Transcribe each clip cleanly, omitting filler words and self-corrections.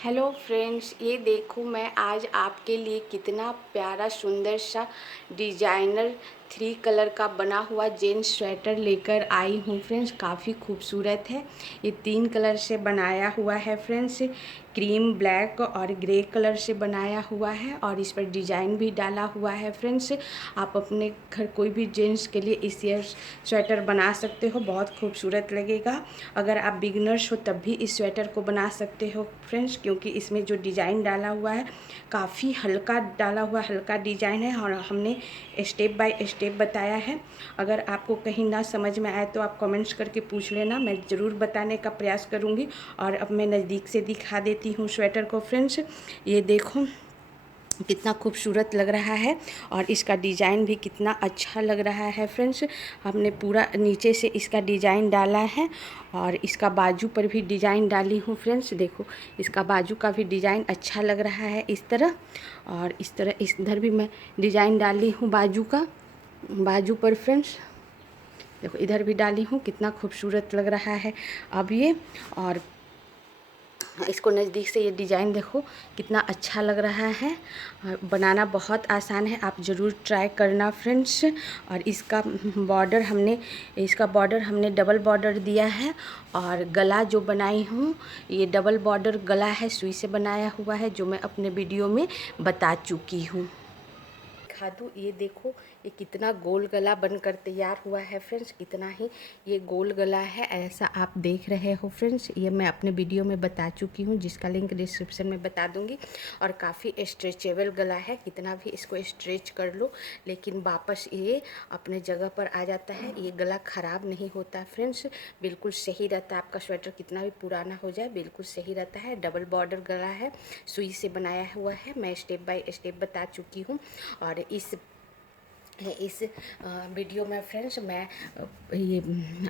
Hello friends, ये देखो मैं आज आपके लिए कितना प्यारा सुंदर सा डिजाइनर 3 कलर का बना हुआ जेंट्स स्वेटर लेकर आई हूँ फ्रेंड्स। काफ़ी खूबसूरत है। ये 3 कलर से बनाया हुआ है फ्रेंड्स। क्रीम, ब्लैक और ग्रे कलर से बनाया हुआ है और इस पर डिज़ाइन भी डाला हुआ है फ्रेंड्स। आप अपने घर कोई भी जेंट्स के लिए इस स्वेटर बना सकते हो, बहुत खूबसूरत लगेगा। अगर आप बिगिनर्स हो तब भी इस स्वेटर को बना सकते हो फ्रेंड्स, क्योंकि इसमें जो डिज़ाइन डाला हुआ है काफ़ी हल्का डाला हुआ, हल्का डिज़ाइन है और हमने स्टेप बाय स्टेप बताया है। अगर आपको कहीं ना समझ में आए तो आप कमेंट्स करके पूछ लेना, मैं ज़रूर बताने का प्रयास करूँगी। और अब मैं नज़दीक से दिखा देती हूँ स्वेटर को फ्रेंड्स। ये देखो कितना खूबसूरत लग रहा है और इसका डिज़ाइन भी कितना अच्छा लग रहा है फ्रेंड्स। हमने पूरा नीचे से इसका डिज़ाइन डाला है और इसका बाजू पर भी डिज़ाइन डाली हूँ फ्रेंड्स। देखो इसका बाजू का भी डिज़ाइन अच्छा लग रहा है इस तरह, और इस तरह इधर भी मैं डिज़ाइन डाली हूँ बाजू का, बाजू पर फ्रेंड्स। देखो इधर भी डाली हूँ, कितना खूबसूरत लग रहा है अब ये। और इसको नज़दीक से ये डिज़ाइन देखो कितना अच्छा लग रहा है। और बनाना बहुत आसान है, आप ज़रूर ट्राई करना फ्रेंड्स। और इसका बॉर्डर हमने डबल बॉर्डर दिया है और गला जो बनाई हूँ ये डबल बॉर्डर गला है, सुई से बनाया हुआ है, जो मैं अपने वीडियो में बता चुकी हूँ। दिखा दूँ, ये देखो ये कितना गोल गला बनकर तैयार हुआ है फ्रेंड्स। कितना ही ये गोल गला है, ऐसा आप देख रहे हो फ्रेंड्स। ये मैं अपने वीडियो में बता चुकी हूँ, जिसका लिंक डिस्क्रिप्शन में बता दूंगी। और काफ़ी स्ट्रेचेबल गला है, कितना भी इसको स्ट्रेच कर लो लेकिन वापस ये अपने जगह पर आ जाता है। ये गला ख़राब नहीं होता फ्रेंड्स, बिल्कुल सही रहता है। आपका स्वेटर कितना भी पुराना हो जाए बिल्कुल सही रहता है। डबल बॉर्डर गला है, सुई से बनाया हुआ है, मैं स्टेप बाय स्टेप बता चुकी हूँ। और इस वीडियो में फ्रेंड्स मैं ये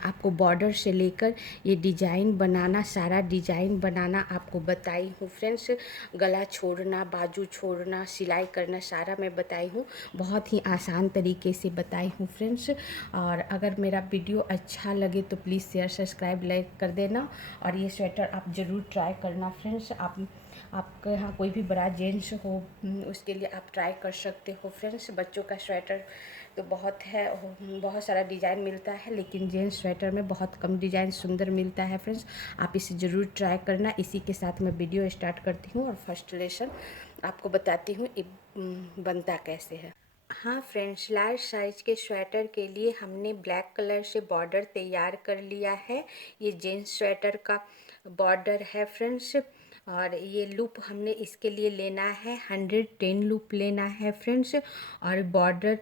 आपको बॉर्डर से लेकर ये डिज़ाइन बनाना, सारा डिज़ाइन बनाना आपको बताई हूँ फ्रेंड्स। गला छोड़ना, बाजू छोड़ना, सिलाई करना सारा मैं बताई हूँ, बहुत ही आसान तरीके से बताई हूँ फ्रेंड्स। और अगर मेरा वीडियो अच्छा लगे तो प्लीज़ शेयर, सब्सक्राइब, लाइक कर देना। और ये स्वेटर आप ज़रूर ट्राई करना फ्रेंड्स। आपके यहाँ कोई भी बड़ा जेंट्स हो उसके लिए आप ट्राई कर सकते हो फ्रेंड्स। बच्चों का स्वेटर तो बहुत है, बहुत सारा डिज़ाइन मिलता है, लेकिन जेंट्स स्वेटर में बहुत कम डिज़ाइन सुंदर मिलता है फ्रेंड्स। आप इसे ज़रूर ट्राई करना। इसी के साथ मैं वीडियो स्टार्ट करती हूँ और फर्स्ट लेसन आपको बताती हूँ बनता कैसे है। हाँ फ्रेंड्स, लार्ज साइज के स्वेटर के लिए हमने ब्लैक कलर से बॉर्डर तैयार कर लिया है। ये जेंट्स स्वेटर का बॉर्डर है फ्रेंड्स। और ये लूप हमने इसके लिए लेना है 110 लूप लेना है फ्रेंड्स। और बॉर्डर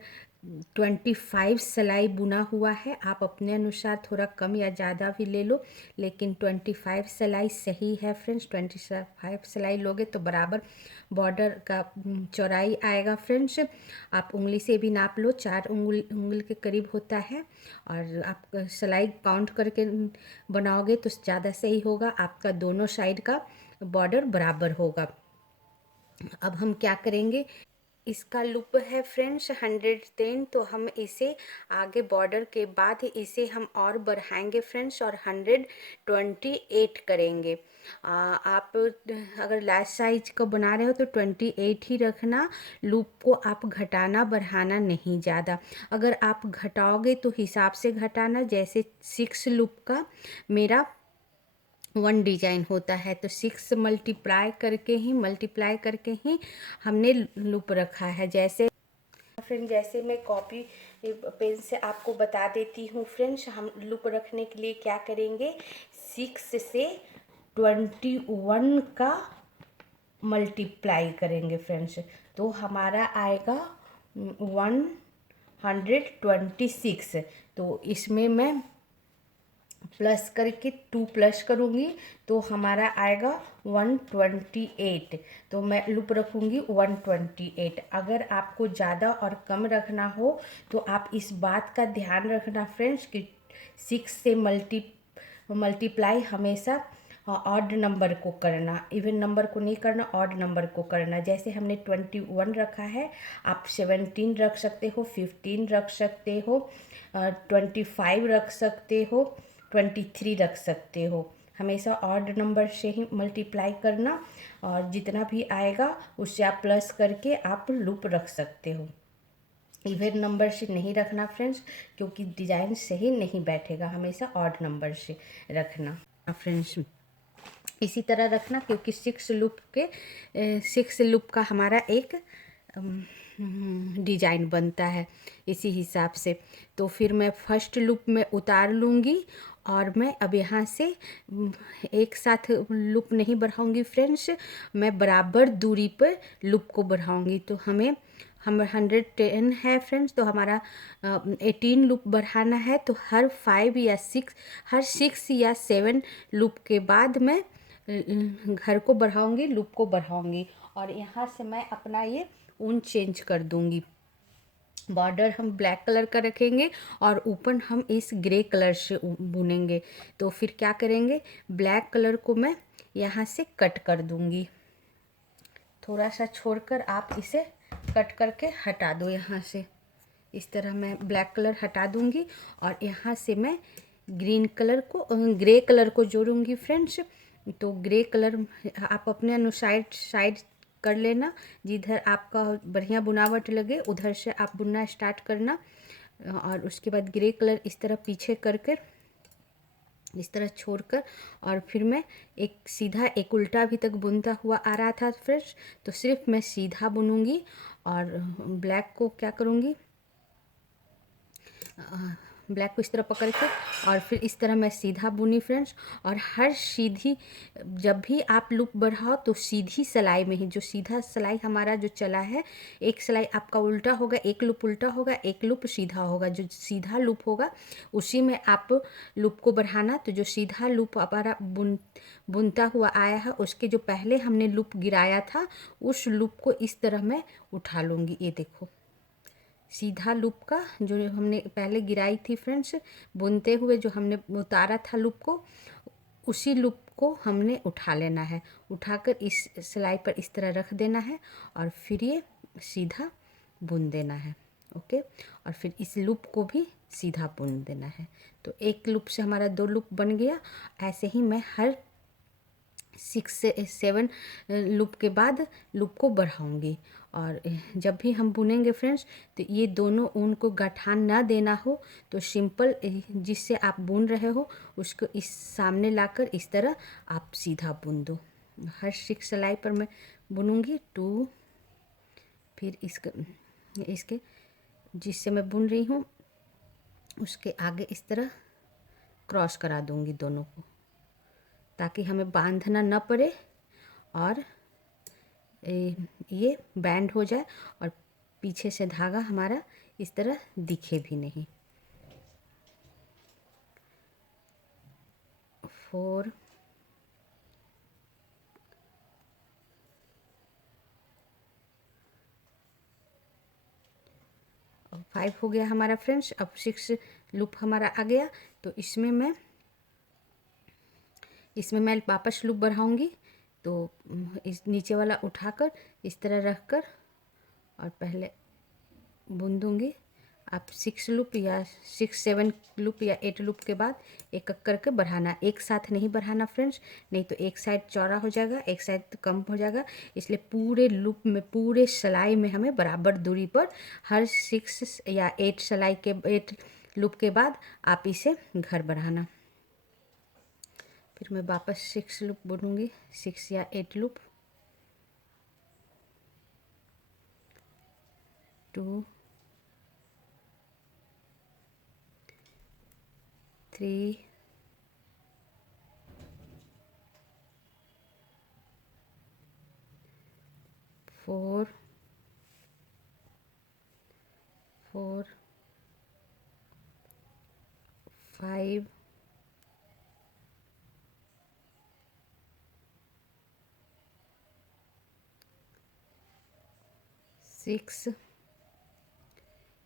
25 सिलाई बुना हुआ है, आप अपने अनुसार थोड़ा कम या ज़्यादा भी ले लो, लेकिन 25 सिलाई सही है फ्रेंड्स। 25 सिलाई लोगे तो बराबर बॉर्डर का चौड़ाई आएगा फ्रेंड्स। आप उंगली से भी नाप लो, 4 उंगली के करीब होता है। और आप सिलाई काउंट करके बनाओगे तो ज़्यादा सही होगा, आपका दोनों साइड का बॉर्डर बराबर होगा। अब हम क्या करेंगे, इसका लूप है फ्रेंड्स 110, तो हम इसे आगे बॉर्डर के बाद इसे हम और बढ़ाएंगे फ्रेंड्स और 128 करेंगे। आप अगर लार्ज साइज का बना रहे हो तो 28 ही रखना, लूप को आप घटाना बढ़ाना नहीं ज़्यादा। अगर आप घटाओगे तो हिसाब से घटाना, जैसे 6 लूप का मेरा 1 डिजाइन होता है, तो 6 मल्टीप्लाई करके ही हमने लूप रखा है। जैसे जैसे मैं कॉपी पेन से आपको बता देती हूँ फ्रेंड्स, हम लूप रखने के लिए क्या करेंगे, 6 से 21 का मल्टीप्लाई करेंगे फ्रेंड्स, तो हमारा आएगा 126। तो इसमें मैं प्लस करके 2 प्लस करूँगी तो हमारा आएगा 128। तो मैं लूप रखूँगी 128। अगर आपको ज़्यादा और कम रखना हो तो आप इस बात का ध्यान रखना फ्रेंड्स कि 6 से मल्टीप्लाई हमेशा ऑड नंबर को करना, इवन नंबर को नहीं करना, ऑड नंबर को करना। जैसे हमने 21 रखा है, आप 17 रख सकते हो, 15 रख सकते हो, 25 रख सकते हो, 23 रख सकते हो। हमेशा ऑड नंबर से ही मल्टीप्लाई करना, और जितना भी आएगा उससे आप प्लस करके आप लूप रख सकते हो। इवन नंबर से नहीं रखना फ्रेंड्स, क्योंकि डिज़ाइन सही नहीं बैठेगा। हमेशा ऑड नंबर से रखना फ्रेंड्स, इसी तरह रखना, क्योंकि 6 लूप का हमारा एक डिजाइन बनता है इसी हिसाब से। तो फिर मैं फर्स्ट लूप में उतार लूँगी, और मैं अब यहाँ से एक साथ लूप नहीं बढ़ाऊँगी फ्रेंड्स, मैं बराबर दूरी पर लूप को बढ़ाऊँगी। तो हम 110 है फ्रेंड्स, तो हमारा 18 लूप बढ़ाना है। तो हर 6 या 7 लूप के बाद मैं घर को बढ़ाऊँगी, लूप को बढ़ाऊँगी, और यहाँ से मैं अपना ये ऊन चेंज कर दूँगी। बॉर्डर हम ब्लैक कलर का रखेंगे और ऊपर हम इस ग्रे कलर से बुनेंगे। तो फिर क्या करेंगे, ब्लैक कलर को मैं यहाँ से कट कर दूँगी, थोड़ा सा छोड़कर आप इसे कट करके हटा दो यहाँ से। इस तरह मैं ब्लैक कलर हटा दूँगी, और यहाँ से मैं ग्रे कलर को जोड़ूँगी फ्रेंड्स। तो ग्रे कलर आप अपने अनुसार साइड कर लेना, जिधर आपका बढ़िया बुनावट लगे उधर से आप बुनना स्टार्ट करना। और उसके बाद ग्रे कलर इस तरह पीछे करके इस तरह छोड़कर, और फिर मैं एक सीधा एक उल्टा अभी तक बुनता हुआ आ रहा था फ्रेंड्स, तो सिर्फ मैं सीधा बुनूंगी। और ब्लैक को क्या करूँगी, ब्लैक को इस तरह पकड़ के और फिर इस तरह मैं सीधा बुनी फ्रेंड्स। और हर सीधी, जब भी आप लूप बढ़ाओ तो सीधी सिलाई में ही, जो सीधा सिलाई हमारा जो चला है, एक सिलाई आपका उल्टा होगा, एक लूप उल्टा होगा, एक लूप सीधा होगा। जो सीधा लूप होगा उसी में आप लूप को बढ़ाना। तो जो सीधा लूप हमारा बुनता हुआ आया है, उसके जो पहले हमने लूप गिराया था उस लूप को इस तरह मैं उठा लूँगी। ये देखो, सीधा लूप का जो हमने पहले गिराई थी फ्रेंड्स, बुनते हुए जो हमने उतारा था लूप को, उसी लूप को हमने उठा लेना है। उठाकर इस सिलाई पर इस तरह रख देना है, और फिर ये सीधा बुन देना है। ओके, और फिर इस लूप को भी सीधा बुन देना है। तो एक लूप से हमारा 2 लूप बन गया। ऐसे ही मैं हर 6 से 7 लूप के बाद लूप को बढ़ाऊंगी। और जब भी हम बुनेंगे फ्रेंड्स, तो ये दोनों ऊन को गठान ना देना हो, तो सिंपल जिससे आप बुन रहे हो उसको इस सामने लाकर इस तरह आप सीधा बुन दो। हर 6 सिलाई पर मैं बुनूंगी 2, फिर इसके जिससे मैं बुन रही हूँ उसके आगे इस तरह क्रॉस करा दूंगी दोनों को, ताकि हमें बांधना न पड़े और ये बैंड हो जाए और पीछे से धागा हमारा इस तरह दिखे भी नहीं। 4 और 5 हो गया हमारा फ्रेंड्स। अब 6 लूप हमारा आ गया। तो इसमें मैं वापस लूप बढ़ाऊंगी। तो इस नीचे वाला उठाकर इस तरह रखकर और पहले बुन दूंगी। आप 6 लूप या 6-7 लूप या 8 लूप के बाद एक एक करके बढ़ाना, एक साथ नहीं बढ़ाना फ्रेंड्स, नहीं तो एक साइड चौड़ा हो जाएगा, एक साइड कम हो जाएगा। इसलिए पूरे लूप में, पूरे सिलाई में हमें बराबर दूरी पर हर 6 या 8 लूप के बाद आप इसे घर बढ़ाना। फिर मैं वापस 6 लूप बुनूंगी, 6 या 8 लूप, 2 3 4 5 6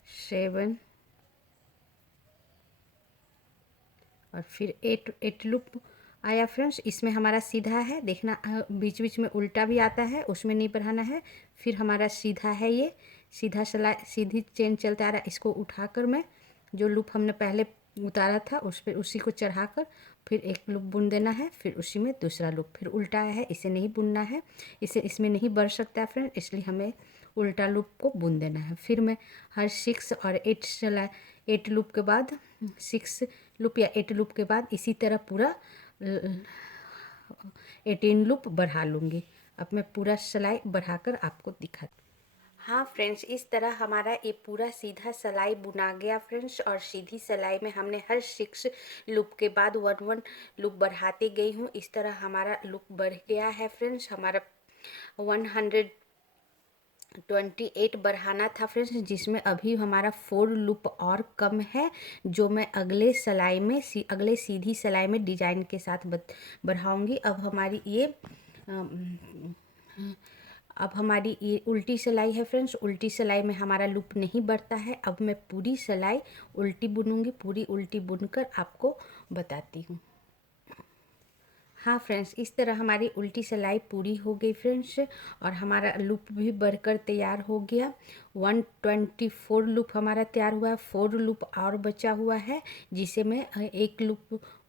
7 और फिर 8 लूप आया फ्रेंड्स। इसमें हमारा सीधा है, देखना बीच बीच में उल्टा भी आता है, उसमें नहीं बढ़ाना है। फिर हमारा सीधा है, ये सीधा सिलाई सीधी चेन चलता आ रहा है। इसको उठाकर मैं जो लूप हमने पहले उतारा था उस पर उसी को चढ़ाकर फिर एक लूप बुन देना है, फिर उसी में दूसरा लूप, फिर उल्टा है, इसे नहीं बुनना है, इसे इसमें नहीं बढ़ सकता है फ्रेंड, इसलिए हमें उल्टा लूप को बुन देना है। फिर मैं हर 6 और 8 लूप के बाद 6 लूप या 8 लूप के बाद इसी तरह पूरा 18 लूप बढ़ा लूँगी। अब मैं पूरा सिलाई बढ़ाकर आपको दिखा। हाँ फ्रेंड्स, इस तरह हमारा ये पूरा सीधा सिलाई बुना गया फ्रेंड्स। और सीधी सिलाई में हमने हर 6 लूप के बाद 1 लूप बढ़ाते गई हूँ। इस तरह हमारा लूप बढ़ गया है फ्रेंड्स। हमारा 128 बढ़ाना था फ्रेंड्स, जिसमें अभी हमारा 4 लूप और कम है, जो मैं अगले सिलाई में अगले सीधी सिलाई में डिजाइन के साथ बढ़ाऊँगी। अब हमारी ये उल्टी सिलाई है फ्रेंड्स। उल्टी सिलाई में हमारा लूप नहीं बढ़ता है। अब मैं पूरी सिलाई उल्टी बुनूंगी, पूरी उल्टी बुनकर आपको बताती हूँ। हाँ फ्रेंड्स, इस तरह हमारी उल्टी सिलाई पूरी हो गई फ्रेंड्स, और हमारा लूप भी बढ़कर तैयार हो गया। 124 लूप हमारा तैयार हुआ है। 4 लूप और बचा हुआ है, जिसे मैं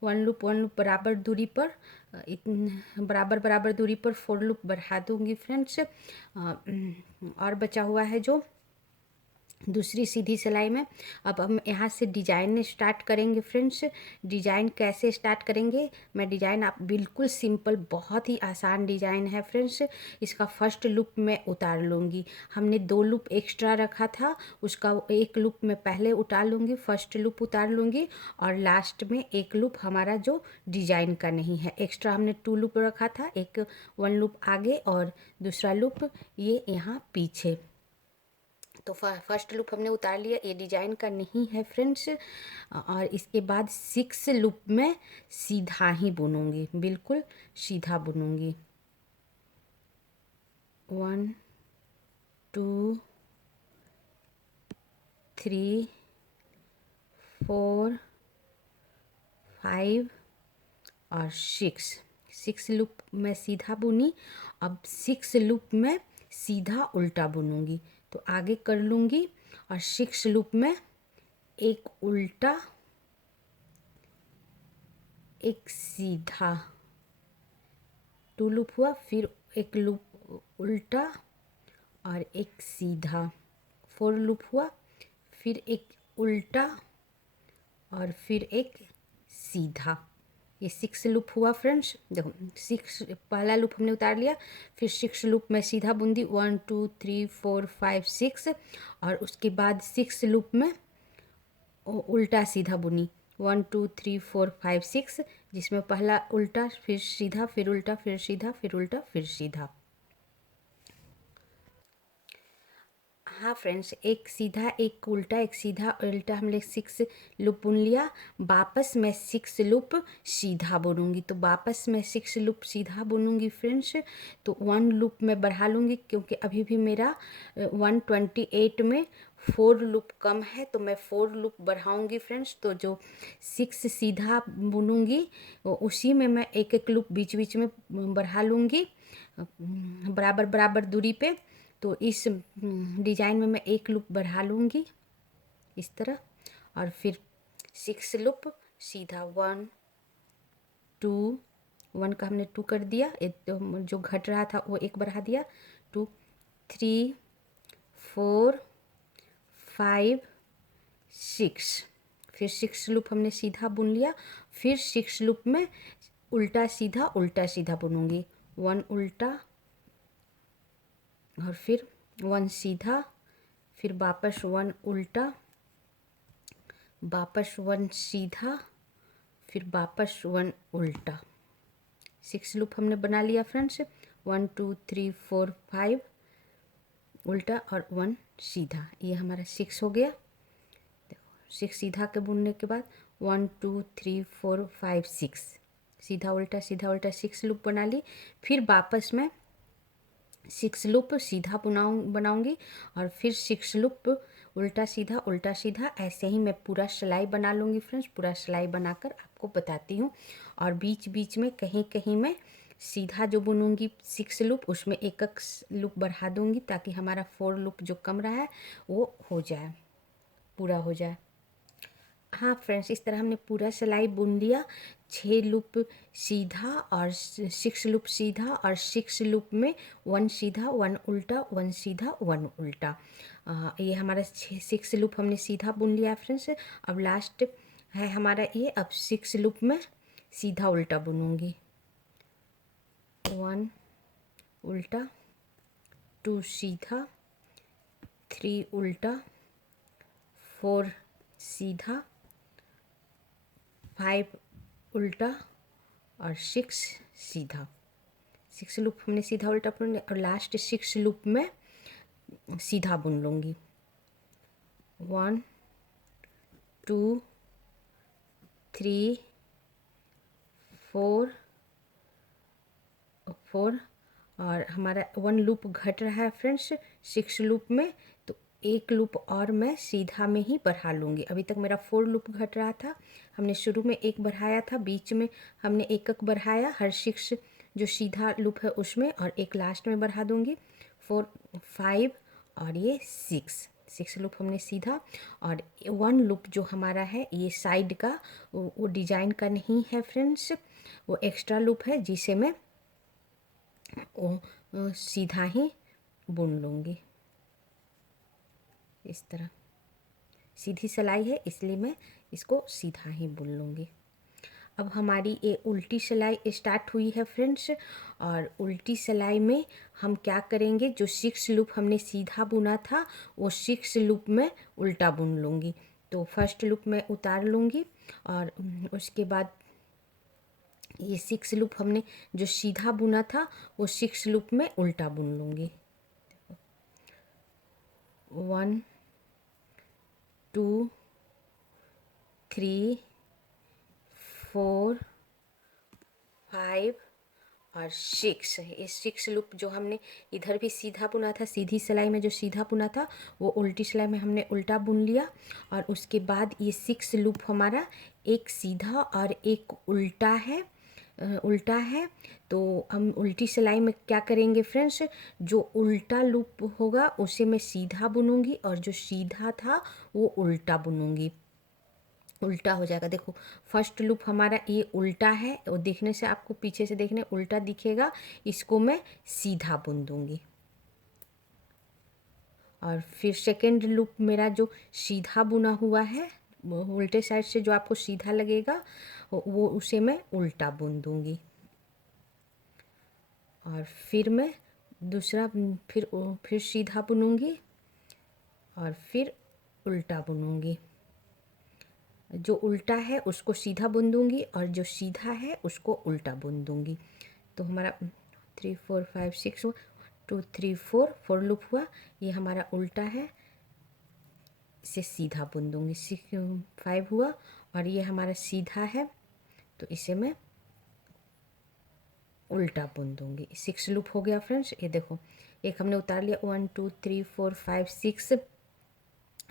वन लूप बराबर दूरी पर बराबर दूरी पर 4 लूप बढ़ा दूंगी फ्रेंड्स। और बचा हुआ है जो दूसरी सीधी सिलाई में। अब हम यहाँ से डिजाइन स्टार्ट करेंगे फ्रेंड्स। डिजाइन कैसे स्टार्ट करेंगे, मैं डिजाइन आप बिल्कुल सिंपल, बहुत ही आसान डिजाइन है फ्रेंड्स। इसका फर्स्ट लूप मैं उतार लूँगी। हमने 2 लूप एक्स्ट्रा रखा था, उसका एक लूप मैं पहले उतार लूँगी, फर्स्ट लूप उतार लूँगी, और लास्ट में एक लूप हमारा जो डिजाइन का नहीं है, एक्स्ट्रा हमने 2 लूप रखा था, एक 1 लूप आगे और दूसरा लूप ये यहाँ पीछे। तो फर्स्ट लूप हमने उतार लिया, ये डिजाइन का नहीं है फ्रेंड्स। और इसके बाद 6 लूप में सीधा ही बुनूंगी, बिल्कुल सीधा बुनूंगी। 1 2 3 4 5 और 6 लूप में सीधा बुनी। अब 6 लूप में सीधा उल्टा बुनूंगी, तो आगे कर लूँगी, और 6 लूप में एक उल्टा एक सीधा, 2 लूप हुआ, फिर एक लूप उल्टा और एक सीधा, 4 लूप हुआ, फिर एक उल्टा और फिर एक सीधा। ये 6 लूप हुआ फ्रेंड्स। देखो 6, पहला लूप हमने उतार लिया, फिर 6 लूप में सीधा बुन दी, 1 2 3 4 5 6, और उसके बाद 6 लूप में उल्टा सीधा बुनी, 1 2 3 4 5 6, जिसमें पहला उल्टा, फिर सीधा, फिर उल्टा, फिर सीधा, फिर उल्टा, फिर सीधा। हाँ फ्रेंड्स, एक सीधा एक उल्टा, एक सीधा उल्टा, हमने 6 लूप बुन लिया। वापस मैं 6 लूप सीधा बुनूंगी, तो वापस मैं 6 लूप सीधा बुनूंगी फ्रेंड्स। तो 1 लूप मैं बढ़ा लूँगी, क्योंकि अभी भी मेरा 128 में 4 लूप कम है, तो मैं 4 लूप बढ़ाऊंगी फ्रेंड्स। तो जो 6 सीधा बुनूंगी उसी में मैं एक एक लूप बीच बीच में बढ़ा लूँगी, बराबर दूरी पे। तो इस डिजाइन में मैं एक लूप बढ़ा लूँगी इस तरह, और फिर 6 लूप सीधा, 1 2, 1 का हमने 2 कर दिया, जो घट रहा था वो एक बढ़ा दिया, 2 3 4 5 6, फिर 6 लूप हमने सीधा बुन लिया। फिर 6 लूप में उल्टा सीधा बुनूंगी, 1 उल्टा और फिर 1 सीधा, फिर वापस 1 उल्टा, वापस 1 सीधा, फिर वापस 1 उल्टा। 6 लूप हमने बना लिया फ्रेंड्स, 1 2 3 4 5 उल्टा और 1 सीधा, ये हमारा 6 हो गया। देखो 6 सीधा के बुनने के बाद 1 2 3 4 5 6, सीधा उल्टा 6 लूप बना ली। फिर वापस मैं 6 लूप सीधा बनाऊंगी, और फिर 6 लूप उल्टा सीधा, ऐसे ही मैं पूरा सिलाई बना लूँगी फ्रेंड्स। पूरा सिलाई बनाकर आपको बताती हूँ, और बीच बीच में कहीं कहीं मैं सीधा जो बुनूंगी 6 लूप, उसमें एक लूप बढ़ा दूंगी, ताकि हमारा 4 लूप जो कम रहा है वो हो जाए, पूरा हो जाए। हाँ फ्रेंड्स, इस तरह हमने पूरा सिलाई बुन लिया। 6 लूप सीधा और 6 लूप सीधा और 6 लूप में 1 सीधा 1 उल्टा 1 सीधा 1 उल्टा। ये हमारा 6 लूप हमने सीधा बुन लिया फ्रेंड्स। अब लास्ट है हमारा ये। अब 6 लूप में सीधा उल्टा बुनूंगी। 1 उल्टा, 2 सीधा, 3 उल्टा, 4 सीधा, 5 उल्टा और 6 सीधा। 6 लूप हमने सीधा उल्टा बुन लिया और लास्ट 6 लूप में सीधा बुन लूँगी। 1 2 3 4 और हमारा 1 लूप घट रहा है फ्रेंड्स 6 लूप में, तो 1 लूप और मैं सीधा में ही बढ़ा लूँगी। अभी तक मेरा 4 लूप घट रहा था, हमने शुरू में 1 बढ़ाया था, बीच में हमने 1 बढ़ाया हर 6 जो सीधा लूप है उसमें, और 1 लास्ट में बढ़ा दूँगी। 4 5 और ये 6 लूप हमने सीधा। और 1 लूप जो हमारा है ये साइड का, वो डिजाइन का नहीं है फ्रेंड्स, वो एक्स्ट्रा लूप है जिसे मैं वो सीधा ही बुन लूँगी। इस तरह सीधी सिलाई है इसलिए मैं इसको सीधा ही बुन लूँगी। अब हमारी ये उल्टी सिलाई स्टार्ट हुई है फ्रेंड्स, और उल्टी सिलाई में हम क्या करेंगे, जो 6 लूप हमने सीधा बुना था वो 6 लूप में उल्टा बुन लूँगी। तो फर्स्ट लूप में उतार लूँगी और उसके बाद ये 6 लूप हमने जो सीधा बुना था वो 6 लूप में उल्टा बुन लूँगी। 1 2 3 4 5 और 6। ये 6 लूप जो हमने इधर भी सीधा बुना था, सीधी सिलाई में जो सीधा बुना था वो उल्टी सिलाई में हमने उल्टा बुन लिया। और उसके बाद ये 6 लूप हमारा एक सीधा और एक उल्टा है। तो हम उल्टी सिलाई में क्या करेंगे फ्रेंड्स, जो उल्टा लूप होगा उसे मैं सीधा बुनूंगी और जो सीधा था वो उल्टा बुनूंगी। उल्टा हो जाएगा। देखो फर्स्ट लूप हमारा ये उल्टा है, और देखने से आपको पीछे से देखने उल्टा दिखेगा, इसको मैं सीधा बुन दूंगी। और फिर सेकेंड लूप मेरा जो सीधा बुना हुआ है, उल्टे साइड से जो आपको सीधा लगेगा वो उसे मैं उल्टा बुन दूंगी। और फिर मैं दूसरा फिर सीधा बुनूंगी और फिर उल्टा बुनूंगी। जो उल्टा है उसको सीधा बुन दूंगी और जो सीधा है उसको उल्टा बुन दूंगी। तो हमारा 3 4 5 6 2 3 4 लूप हुआ। ये हमारा उल्टा है, इसे सीधा बुन दूंगी। 5 हुआ और ये हमारा सीधा है, तो इसे मैं उल्टा बुन दूंगी। 6 लूप हो गया फ्रेंड्स। ये देखो एक हमने उतार लिया, 1 2 3 4 5 6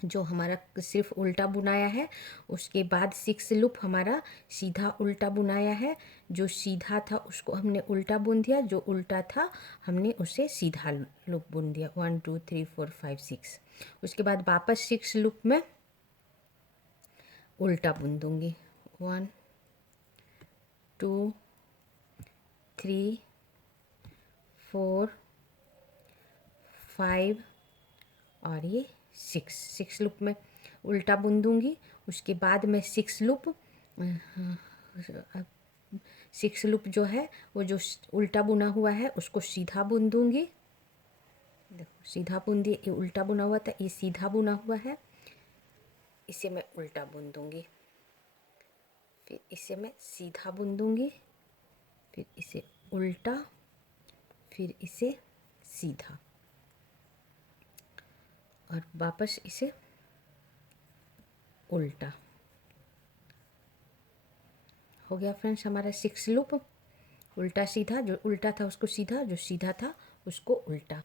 जो हमारा सिर्फ उल्टा बुनाया है। उसके बाद 6 लूप हमारा सीधा उल्टा बुनाया है। जो सीधा था उसको हमने उल्टा बुन दिया, जो उल्टा था हमने उसे सीधा लूप बुन दिया। 1 2 3 4 5 6। उसके बाद वापस 6 लूप में उल्टा बुन दूंगी। 1 2 3 4 5 और ये 6 लूप में उल्टा बुन दूंगी। उसके बाद मैं 6 लूप जो है वो जो उल्टा बुना हुआ है उसको सीधा बुन दूंगी। देखो सीधा बुन दिए, ये उल्टा बुना हुआ था, ये सीधा बुना हुआ है, इसे मैं उल्टा बुन दूंगी। फिर इसे मैं सीधा बुन दूंगी, फिर इसे उल्टा, फिर इसे सीधा और वापस इसे उल्टा। हो गया फ्रेंड्स हमारा 6 लूप। उल्टा सीधा, जो उल्टा था उसको सीधा, जो सीधा था उसको उल्टा।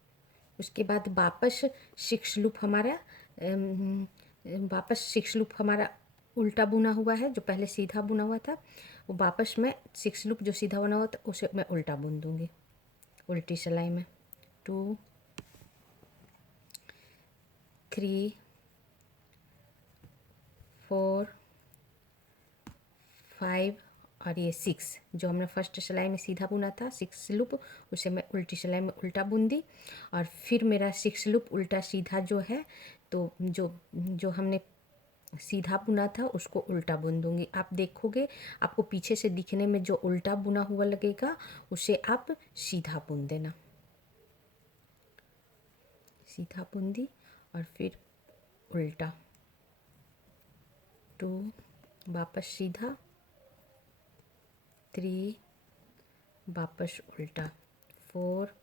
उसके बाद वापस 6 लूप हमारा उल्टा बुना हुआ है, जो पहले सीधा बुना हुआ था वो वापस मैं 6 लूप जो सीधा बुना हुआ था उसे मैं उल्टा बुन दूंगी उल्टी सिलाई में। 2 3 4 5 और ये 6 जो हमने फर्स्ट सिलाई में सीधा बुना था 6 लूप, उसे मैं उल्टी सिलाई में उल्टा बुन दी। और फिर मेरा 6 लूप उल्टा सीधा जो है, तो जो जो हमने सीधा बुना था उसको उल्टा बुन दूंगी। आप देखोगे आपको पीछे से दिखने में जो उल्टा बुना हुआ लगेगा उसे आप सीधा बुन देना। सीधा बुन दी और फिर उल्टा, 2 वापस सीधा, 3 वापस उल्टा, 4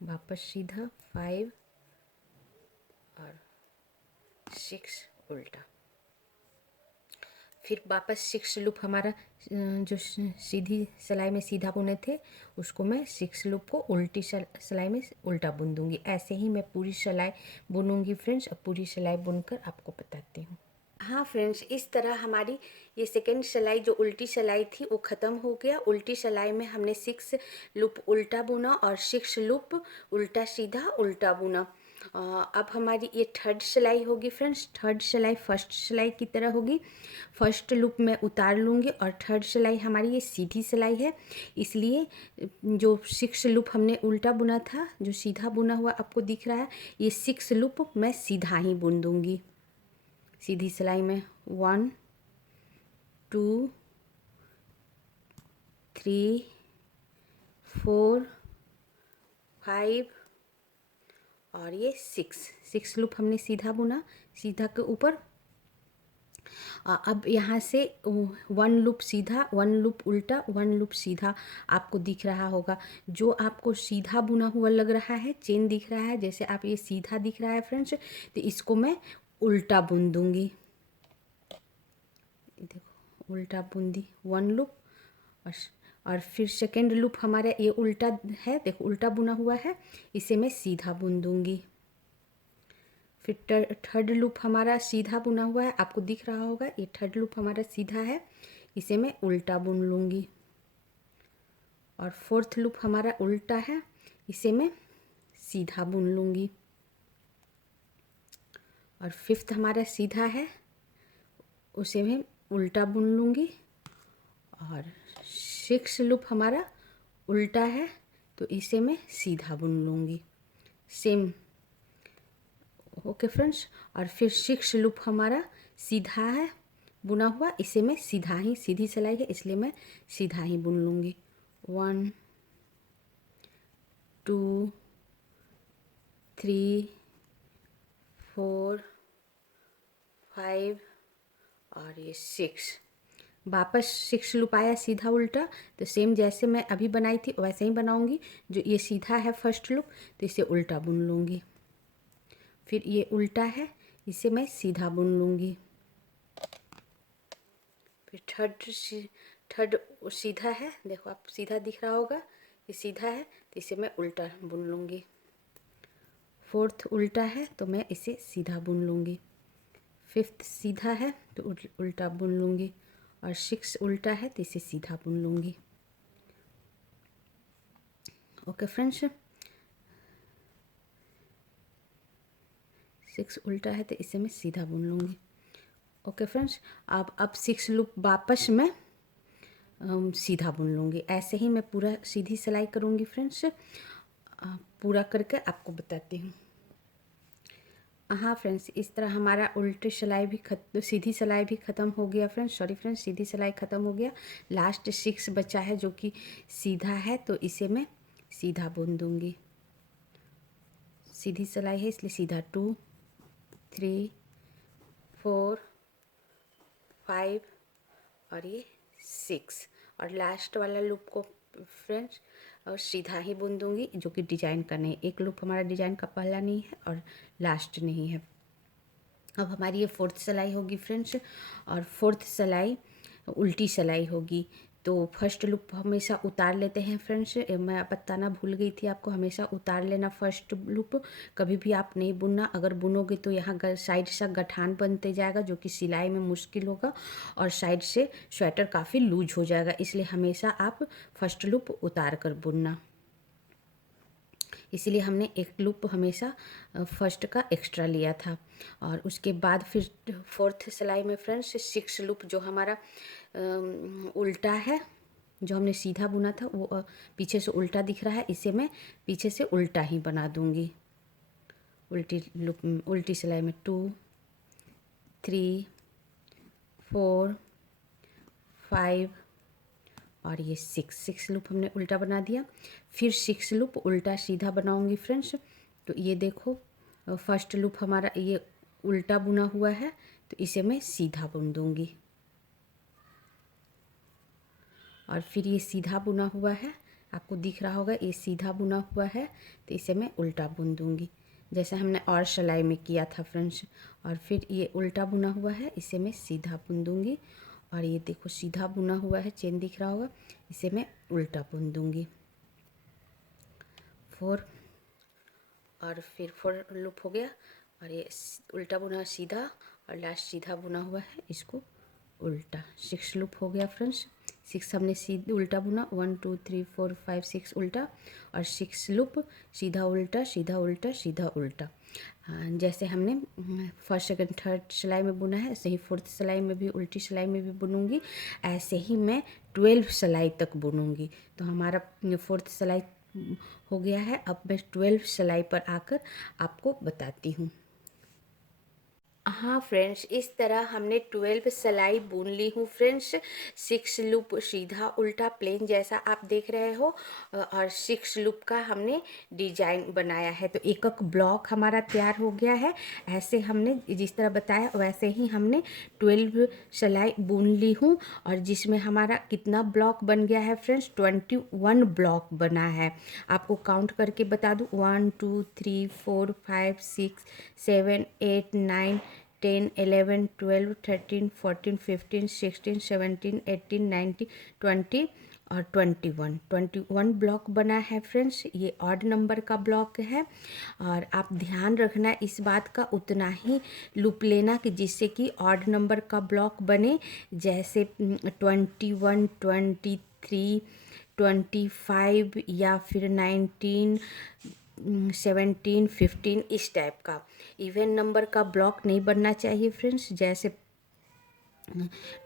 वापस सीधा, 5 और 6 उल्टा। फिर वापस 6 लूप हमारा जो सीधी सिलाई में सीधा बुने थे उसको मैं 6 लूप को उल्टी सिलाई में उल्टा बुन दूंगी। ऐसे ही मैं पूरी सिलाई बुनूंगी फ्रेंड्स, और पूरी सिलाई बुनकर आपको बताती हूँ। हाँ फ्रेंड्स, इस तरह हमारी ये सेकेंड सिलाई जो उल्टी सिलाई थी वो ख़त्म हो गया। उल्टी सिलाई में हमने 6 लूप उल्टा बुना और 6 लूप उल्टा सीधा उल्टा बुना। अब हमारी ये थर्ड सिलाई होगी फ्रेंड्स। थर्ड सिलाई फर्स्ट सिलाई की तरह होगी। फर्स्ट लूप मैं उतार लूँगी और थर्ड सिलाई हमारी ये सीधी सिलाई है, इसलिए जो 6 लूप हमने उल्टा बुना था जो सीधा बुना हुआ आपको दिख रहा है, ये 6 लूप मैं सीधा ही बुन दूँगी। सीधी सिलाई में 1 2 3 4 5 और ये 6 लूप हमने सीधा बुना, सीधा के ऊपर। अब यहाँ से 1 लूप सीधा, 1 लूप उल्टा, 1 लूप सीधा आपको दिख रहा होगा। जो आपको सीधा बुना हुआ लग रहा है, चेन दिख रहा है, जैसे आप ये सीधा दिख रहा है फ्रेंड्स, तो इसको मैं उल्टा बुन दूँगी। देखो उल्टा बुन दी 1 लूप, और फिर सेकेंड लूप हमारा ये उल्टा है, देखो उल्टा बुना हुआ है, इसे मैं सीधा बुन दूँगी। फिर थर्ड लूप हमारा सीधा बुना हुआ है, आपको दिख रहा होगा ये थर्ड लूप हमारा सीधा है, इसे मैं उल्टा बुन लूँगी। और फोर्थ लूप हमारा उल्टा है, इसे मैं सीधा बुन लूँगी। और फिफ्थ हमारा सीधा है, उसे मैं उल्टा बुन लूँगी। और 6 लूप हमारा उल्टा है, तो इसे मैं सीधा बुन लूँगी सेम। ओके फ्रेंड्स, और फिर 6 लूप हमारा सीधा है बुना हुआ, इसे मैं सीधा ही, सीधी सिलाई है इसलिए मैं सीधा ही बुन लूँगी। 1 2 3 4 5 और ये 6। वापस 6 लूप आया सीधा उल्टा, तो सेम जैसे मैं अभी बनाई थी वैसे ही बनाऊंगी। जो ये सीधा है फर्स्ट लूप, तो इसे उल्टा बुन लूँगी। फिर ये उल्टा है, इसे मैं सीधा बुन लूँगी। फिर थर्ड सीधा है, देखो आप सीधा दिख रहा होगा, ये सीधा है तो इसे मैं उल्टा बुन लूँगी। फोर्थ उल्टा है तो मैं इसे सीधा बुन लूँगी। फिफ्थ सीधा है तो उल्टा बुन लूँगी। और 6 उल्टा है तो इसे सीधा बुन लूँगी। ओके फ्रेंड्स, 6 उल्टा है तो इसे मैं सीधा बुन लूँगी। ओके फ्रेंड्स, अब 6 लूप वापस मैं सीधा बुन लूँगी। ऐसे ही मैं पूरा सीधी सिलाई करूँगी फ्रेंड्स। पूरा करके आपको बताती हूँ। हाँ फ्रेंड्स, इस तरह हमारा उल्टी सिलाई भी सीधी सिलाई भी ख़त्म हो गया फ्रेंड्स। सॉरी फ्रेंड्स, सीधी सिलाई ख़त्म हो गया। लास्ट 6 बचा है जो कि सीधा है, तो इसे मैं सीधा बुन दूँगी। सीधी सिलाई है इसलिए सीधा 2 3 4 5 और ये 6, और लास्ट वाला लूप को फ्रेंड्स और सीधा ही बुन दूँगी, जो कि डिजाइन का नहीं। एक लूप हमारा डिजाइन का पहला नहीं है और लास्ट नहीं है। अब हमारी ये फोर्थ सिलाई होगी फ्रेंड्स, और फोर्थ सिलाई उल्टी सिलाई होगी। तो फर्स्ट लूप हमेशा उतार लेते हैं फ्रेंड्स, मैं बताना भूल गई थी आपको, हमेशा उतार लेना फर्स्ट लूप। कभी भी आप नहीं बुनना, अगर बुनोगे तो यहाँ साइड से गठान बनते जाएगा, जो कि सिलाई में मुश्किल होगा, और साइड से स्वेटर काफ़ी लूज हो जाएगा। इसलिए हमेशा आप फर्स्ट लूप उतार कर बुनना। इसीलिए हमने एक लूप हमेशा फर्स्ट का एक्स्ट्रा लिया था। और उसके बाद फिर फोर्थ सिलाई में फ्रेंड्स 6 लूप जो हमारा उल्टा है, जो हमने सीधा बुना था वो पीछे से उल्टा दिख रहा है, इसे मैं पीछे से उल्टा ही बना दूंगी। उल्टी लूप, उल्टी सिलाई में 2 3 4 5 और ये 6 लूप हमने उल्टा बना दिया। फिर 6 लूप उल्टा सीधा बनाऊंगी फ्रेंड्स। तो ये देखो फर्स्ट लूप हमारा ये उल्टा बुना हुआ है, तो इसे मैं सीधा बुन दूंगी। और फिर ये सीधा बुना हुआ है, आपको दिख रहा होगा ये सीधा बुना हुआ है, तो इसे मैं उल्टा बुन दूंगी जैसे हमने और सिलाई में किया था फ्रेंड्स। और फिर ये उल्टा बुना हुआ है, इसे मैं सीधा बुन दूंगी। और ये देखो सीधा बुना हुआ है, चेन दिख रहा होगा, इसे मैं उल्टा बुन दूंगी। 4 और फिर 4 लूप हो गया। और ये उल्टा बुना सीधा और लास्ट सीधा बुना हुआ है, इसको उल्टा। 6 लूप हो गया फ्रेंड्स। 6 हमने सीधा उल्टा बुना, 1 2 3 4 5 6 उल्टा, और 6 लूप सीधा उल्टा सीधा उल्टा सीधा उल्टा। जैसे हमने फर्स्ट सेकंड थर्ड सिलाई में बुना है, ऐसे ही फोर्थ सिलाई में भी, उल्टी सिलाई में भी बुनूंगी। ऐसे ही मैं 12 सिलाई तक बुनूंगी। तो हमारा फोर्थ सिलाई हो गया है। अब मैं 12 सिलाई पर आकर आपको बताती हूँ। हाँ फ्रेंड्स, इस तरह हमने 12 सिलाई बुन ली हूँ फ्रेंड्स। 6 लूप सीधा उल्टा प्लेन जैसा आप देख रहे हो, और 6 लूप का हमने डिजाइन बनाया है। तो एक एक ब्लॉक हमारा तैयार हो गया है। ऐसे हमने जिस तरह बताया वैसे ही हमने 12 सिलाई बुन ली हूँ। और जिसमें हमारा कितना ब्लॉक बन गया है फ्रेंड्स, 21 ब्लॉक बना है। आपको काउंट करके बता दूँ, 1 2 3 4 5 6 7 8 9 10 11 12 13 14 15 16 17 18 19 20 और 21 ब्लॉक बना है फ्रेंड्स। ये ऑड नंबर का ब्लॉक है। और आप ध्यान रखना इस बात का, उतना ही लूप लेना कि जिससे कि ऑड नंबर का ब्लॉक बने। जैसे 21 23 25 या फिर 19 17 15 इस टाइप का। इवन नंबर का ब्लॉक नहीं बनना चाहिए फ्रेंड्स। जैसे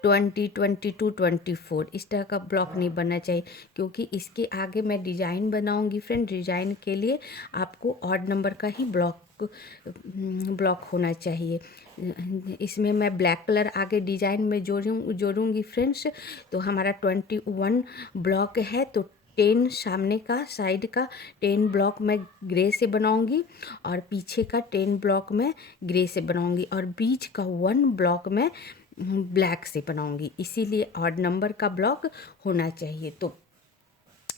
20 22 24 इस तरह का ब्लॉक नहीं बनना चाहिए, क्योंकि इसके आगे मैं डिज़ाइन बनाऊंगी फ्रेंड। डिज़ाइन के लिए आपको ऑड नंबर का ही ब्लॉक होना चाहिए। इसमें मैं ब्लैक कलर आगे डिज़ाइन में जोड़ूंगी फ्रेंड्स। तो हमारा 21 ब्लॉक है, तो 10 सामने का साइड का 10 ब्लॉक मैं ग्रे से बनाऊंगी, और पीछे का 10 ब्लॉक मैं ग्रे से बनाऊंगी, और बीच का 1 ब्लॉक मैं ब्लैक से बनाऊंगी। इसीलिए ऑड नंबर का ब्लॉक होना चाहिए। तो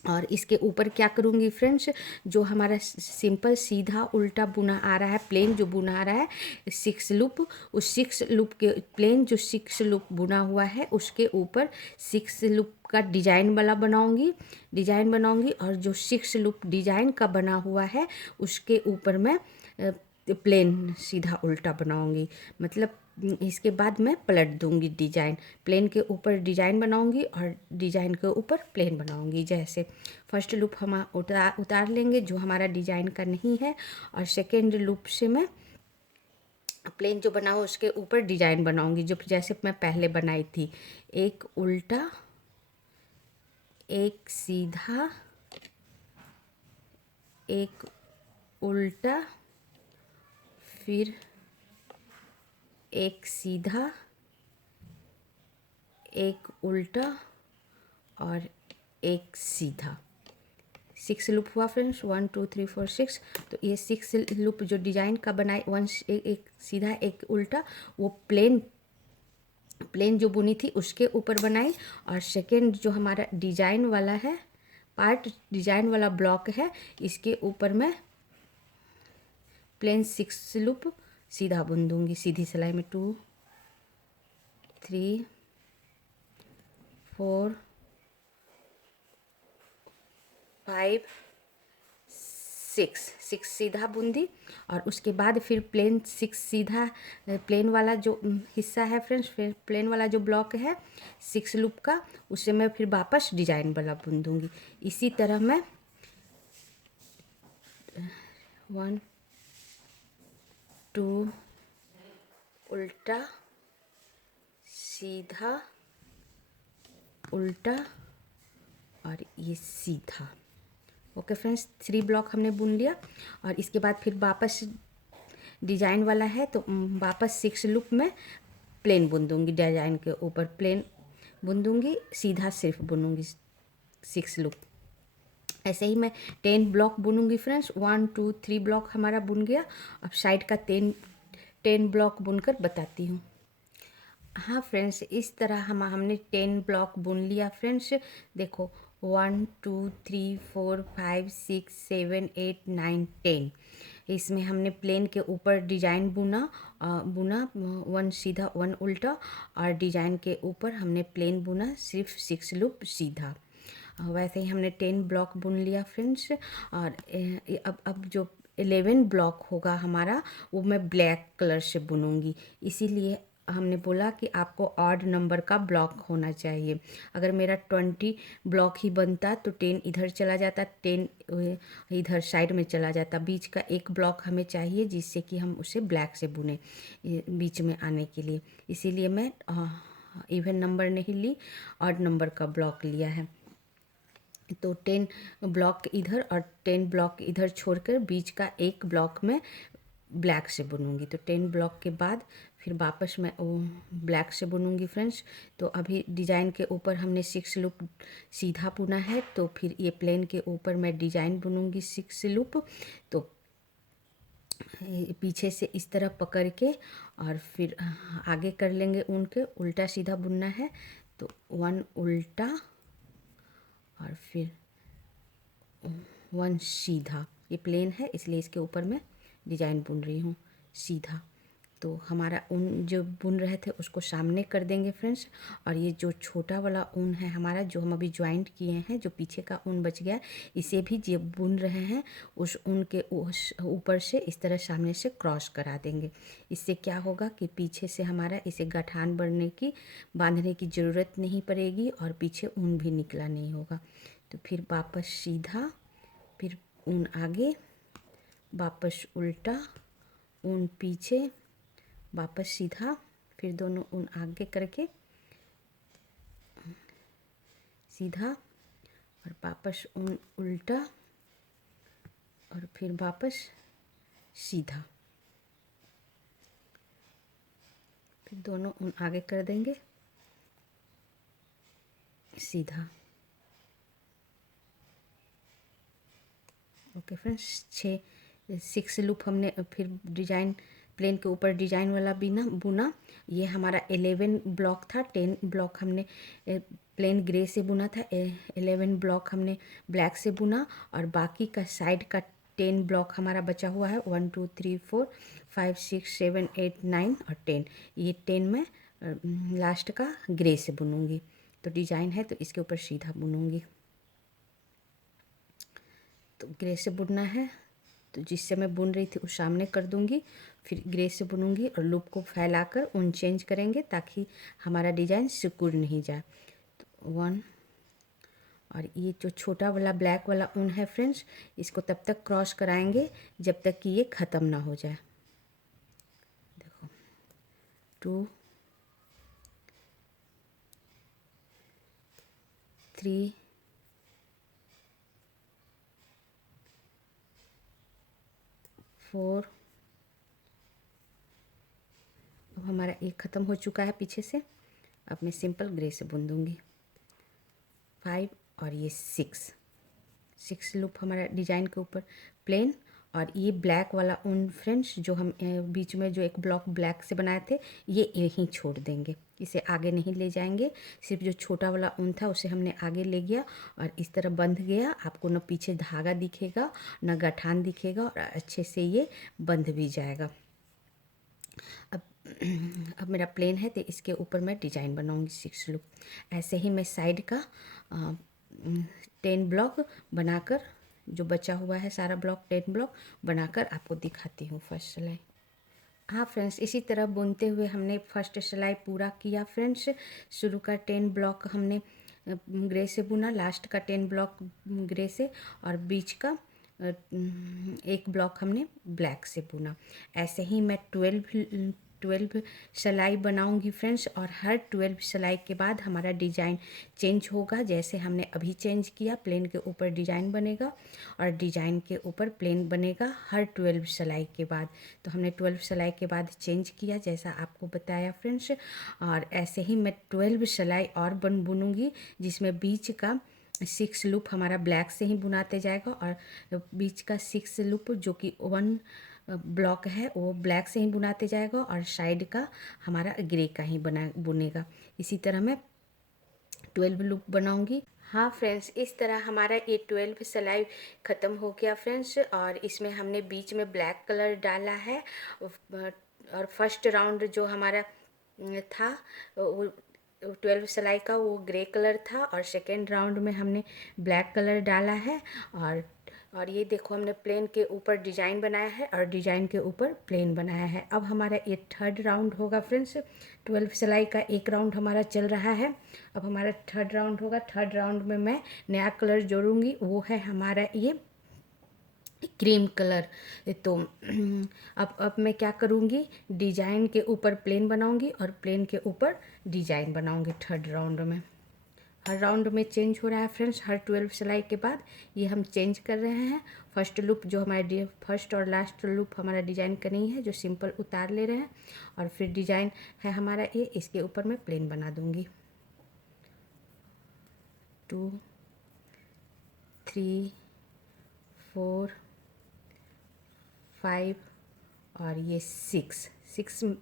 और इसके ऊपर क्या करूँगी फ्रेंड्स, जो हमारा सिंपल सीधा उल्टा बुना आ रहा है, प्लेन जो बुना आ रहा है 6 लूप, उस 6 लूप के प्लेन जो 6 लूप बुना हुआ है उसके ऊपर 6 लूप का डिजाइन वाला बनाऊंगी। और जो 6 लूप डिजाइन का बना हुआ है उसके ऊपर मैं प्लेन सीधा उल्टा बनाऊंगी। मतलब इसके बाद मैं पलट दूंगी डिजाइन, प्लेन के ऊपर डिजाइन बनाऊंगी और डिजाइन के ऊपर प्लेन बनाऊंगी। जैसे फर्स्ट लूप हम उतार लेंगे जो हमारा डिजाइन का नहीं है, और सेकेंड लूप से मैं प्लेन जो बना हो उसके ऊपर डिजाइन बनाऊंगी, जो जैसे मैं पहले बनाई थी। एक उल्टा, एक सीधा, एक उल्टा, फिर एक सीधा, एक उल्टा और एक सीधा। 6 लूप हुआ फ्रेंड्स, 1 2 3 4 6। तो ये 6 लूप जो डिजाइन का बनाए, एक सीधा एक उल्टा, वो प्लेन जो बुनी थी उसके ऊपर बनाई। और सेकेंड जो हमारा डिजाइन वाला है पार्ट, डिजाइन वाला ब्लॉक है, इसके ऊपर मैं प्लेन 6 लूप सीधा बुन दूंगी सीधी सिलाई में। 2 3 4 5 6 सीधा बुन दी। और उसके बाद फिर प्लेन 6 सीधा, प्लेन वाला जो हिस्सा है फ्रेंड्स, फिर प्लेन वाला जो ब्लॉक है 6 लूप का, उससे मैं फिर वापस डिजाइन वाला बुन दूंगी। इसी तरह मैं 1 2 उल्टा सीधा उल्टा और ये सीधा। ओके फ्रेंड्स, 3 ब्लॉक हमने बुन लिया और इसके बाद फिर वापस डिजाइन वाला है तो वापस 6 लूप में प्लेन बुन दूंगी, डिजाइन के ऊपर प्लेन बुन दूंगी, सीधा सिर्फ बुनूंगी 6 लूप। ऐसे ही मैं 10 ब्लॉक बुनूंगी फ्रेंड्स। 1 2 3 ब्लॉक हमारा बुन गया। अब साइड का 10 ब्लॉक बुनकर बताती हूँ। हाँ फ्रेंड्स, इस तरह हमने 10 ब्लॉक बुन लिया फ्रेंड्स। देखो 1 2 3 4 5 6 7 8 9 10। इसमें हमने प्लेन के ऊपर डिजाइन बुना 1 सीधा 1 उल्टा, और डिजाइन के ऊपर हमने प्लेन बुना सिर्फ 6 लूप सीधा। वैसे ही हमने 10 ब्लॉक बुन लिया फ्रेंड्स। और अब जो 11 ब्लॉक होगा हमारा वो मैं ब्लैक कलर से बुनूंगी। इसीलिए हमने बोला कि आपको ऑड नंबर का ब्लॉक होना चाहिए। अगर मेरा 20 ब्लॉक ही बनता तो 10 इधर चला जाता, 10 इधर साइड में चला जाता। बीच का एक ब्लॉक हमें चाहिए जिससे कि हम उसे ब्लैक से बुने बीच में आने के लिए। इसीलिए मैं इवन नंबर नहीं ली, ऑड नंबर का ब्लॉक लिया है। तो 10 ब्लॉक इधर और 10 ब्लॉक इधर छोड़कर बीच का एक ब्लॉक में ब्लैक से बुनूंगी। तो 10 ब्लॉक के बाद फिर वापस मैं वो ब्लैक से बुनूंगी फ्रेंड्स। तो अभी डिजाइन के ऊपर हमने 6 लूप सीधा बुना है, तो फिर ये प्लेन के ऊपर मैं डिजाइन बुनूंगी 6 लूप। तो पीछे से इस तरह पकड़ के और फिर आगे कर लेंगे ऊन के, उल्टा सीधा बुनना है। तो 1 उल्टा और फिर 1 सीधा। ये प्लेन है इसलिए इसके ऊपर मैं डिजाइन बुन रही हूँ सीधा। तो हमारा ऊन जो बुन रहे थे उसको सामने कर देंगे फ्रेंड्स। और ये जो छोटा वाला ऊन है हमारा, जो हम अभी ज्वाइंट किए हैं, जो पीछे का ऊन बच गया, इसे भी जो बुन रहे हैं उस ऊन के ऊपर से इस तरह सामने से क्रॉस करा देंगे। इससे क्या होगा कि पीछे से हमारा इसे गठान बांधने की ज़रूरत नहीं पड़ेगी और पीछे ऊन भी निकला नहीं होगा। तो फिर वापस सीधा, फिर ऊन आगे, वापस उल्टा, ऊन पीछे, वापस सीधा, फिर दोनों ऊन आगे करके सीधा और वापस ऊन उल्टा और फिर वापस सीधा, फिर दोनों ऊन आगे कर देंगे सीधा। ओके फ्रेंड्स, 6 लूप हमने फिर डिजाइन प्लेन के ऊपर डिजाइन वाला बुना। ये हमारा 11 ब्लॉक था। 10 ब्लॉक हमने प्लेन ग्रे से बुना था, 11 ब्लॉक हमने ब्लैक से बुना, और बाकी का साइड का 10 ब्लॉक हमारा बचा हुआ है। 1 2 3 4 5 6 7 8 9 और 10। ये 10 में लास्ट का ग्रे से बुनूंगी। तो डिजाइन है तो इसके ऊपर सीधा बुनूंगी। तो ग्रे से बुनना है तो जिससे मैं बुन रही थी उस सामने कर दूंगी, फिर ग्रे से बुनूंगी और लूप को फैलाकर ऊन चेंज करेंगे ताकि हमारा डिजाइन सिकुड़ नहीं जाए। तो 1 और ये जो छोटा वाला ब्लैक वाला ऊन है फ्रेंड्स, इसको तब तक क्रॉस कराएंगे जब तक कि ये ख़त्म ना हो जाए। देखो 2 3 4। अब हमारा एक ख़त्म हो चुका है पीछे से। अब मैं सिंपल ग्रे से बुन दूंगी 5 और ये 6 लूप हमारा डिजाइन के ऊपर प्लेन। और ये ब्लैक वाला ऊन फ्रेंड्स जो हम बीच में जो एक ब्लॉक ब्लैक से बनाए थे, ये यहीं छोड़ देंगे, इसे आगे नहीं ले जाएंगे। सिर्फ जो छोटा वाला ऊन था उसे हमने आगे ले गया और इस तरह बंध गया। आपको न पीछे धागा दिखेगा न गठान दिखेगा और अच्छे से ये बंध भी जाएगा। अब मेरा प्लेन है तो इसके ऊपर मैं डिजाइन बनाऊंगी 6 लूप। ऐसे ही मैं साइड का 10 ब्लॉक बनाकर, जो बचा हुआ है सारा ब्लॉक 10 ब्लॉक बनाकर आपको दिखाती हूँ फर्स्ट सिलाई। हाँ फ्रेंड्स, इसी तरह बुनते हुए हमने फर्स्ट सिलाई पूरा किया फ्रेंड्स। शुरू का 10 ब्लॉक हमने ग्रे से बुना, लास्ट का 10 ब्लॉक ग्रे से, और बीच का एक ब्लॉक हमने ब्लैक से बुना। ऐसे ही मैं 12 सिलाई बनाऊंगी फ्रेंड्स, और हर 12 सिलाई के बाद हमारा डिज़ाइन चेंज होगा। जैसे हमने अभी चेंज किया, प्लेन के ऊपर डिज़ाइन बनेगा और डिज़ाइन के ऊपर प्लेन बनेगा हर 12 सिलाई के बाद। तो हमने 12 सिलाई के बाद चेंज किया जैसा आपको बताया फ्रेंड्स। और ऐसे ही मैं 12 सिलाई और बुनूंगी, जिसमें बीच का 6 लूप हमारा ब्लैक से ही बुनाते जाएगा, और बीच का 6 लूप जो कि 1 ब्लॉक है वो ब्लैक से ही बुनाते जाएगा, और साइड का हमारा ग्रे का ही बुनेगा। इसी तरह मैं 12 लूप बनाऊंगी। हाँ फ्रेंड्स, इस तरह हमारा ये 12 सिलाई ख़त्म हो गया फ्रेंड्स। और इसमें हमने बीच में ब्लैक कलर डाला है, और फर्स्ट राउंड जो हमारा था वो 12 सिलाई का वो ग्रे कलर था, और सेकेंड राउंड में हमने ब्लैक कलर डाला है। और ये देखो हमने प्लेन के ऊपर डिज़ाइन बनाया है और डिज़ाइन के ऊपर प्लेन बनाया है। अब हमारा ये थर्ड राउंड होगा फ्रेंड्स। 12 सिलाई का एक राउंड हमारा चल रहा है, अब हमारा थर्ड राउंड होगा। थर्ड राउंड में मैं नया कलर जोड़ूंगी, वो है हमारा ये क्रीम कलर। तो अब मैं क्या करूँगी, डिज़ाइन के ऊपर प्लेन बनाऊँगी और प्लेन के ऊपर डिज़ाइन बनाऊँगी थर्ड राउंड में। हर राउंड में चेंज हो रहा है फ्रेंड्स, हर 12 सिलाई के बाद ये हम चेंज कर रहे हैं। फर्स्ट लूप जो हमारे फर्स्ट और लास्ट लूप हमारा डिज़ाइन का नहीं है, जो सिंपल उतार ले रहे हैं, और फिर डिज़ाइन है हमारा ये, इसके ऊपर मैं प्लेन बना दूँगी। 2 3 4 5 और ये 6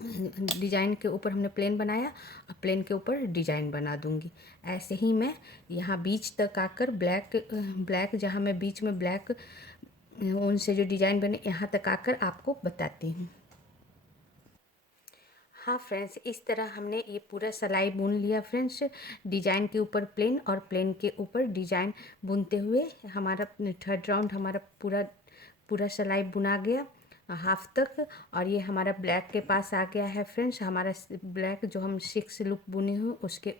डिज़ाइन के ऊपर हमने प्लेन बनाया, अब प्लेन के ऊपर डिज़ाइन बना दूंगी। ऐसे ही मैं यहाँ बीच तक आकर ब्लैक जहाँ मैं बीच में ब्लैक उनसे जो डिज़ाइन बने यहाँ तक आकर आपको बताती हूँ। हाँ फ्रेंड्स, इस तरह हमने ये पूरा सिलाई बुन लिया फ्रेंड्स। डिज़ाइन के ऊपर प्लेन और प्लेन के ऊपर डिज़ाइन बुनते हुए हमारा थर्ड राउंड हमारा पूरा सिलाई बुना गया हाफ तक। और ये हमारा ब्लैक के पास आ गया है फ्रेंड्स। हमारा ब्लैक जो हम 6 लूप बुने हुए उसके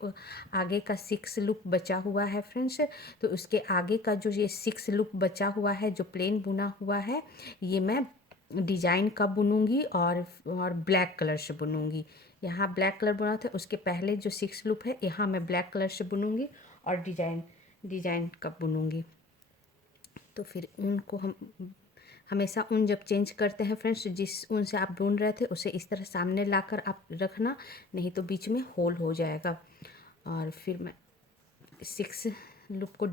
आगे का 6 लूप बचा हुआ है फ्रेंड्स। तो उसके आगे का जो ये 6 लूप बचा हुआ है, जो प्लेन बुना हुआ है, ये मैं डिज़ाइन का बुनूंगी और ब्लैक कलर से बुनूंगी। यहाँ ब्लैक कलर बुना था, उसके पहले जो 6 लूप है यहाँ मैं ब्लैक कलर से बुनूंगी और डिज़ाइन का बुनूंगी। तो फिर ऊन को हम हमेशा ऊन जब चेंज करते हैं फ्रेंड्स, जिस ऊन से आप बुन रहे थे उसे इस तरह सामने लाकर आप रखना, नहीं तो बीच में होल हो जाएगा। और फिर मैं 6 लूप को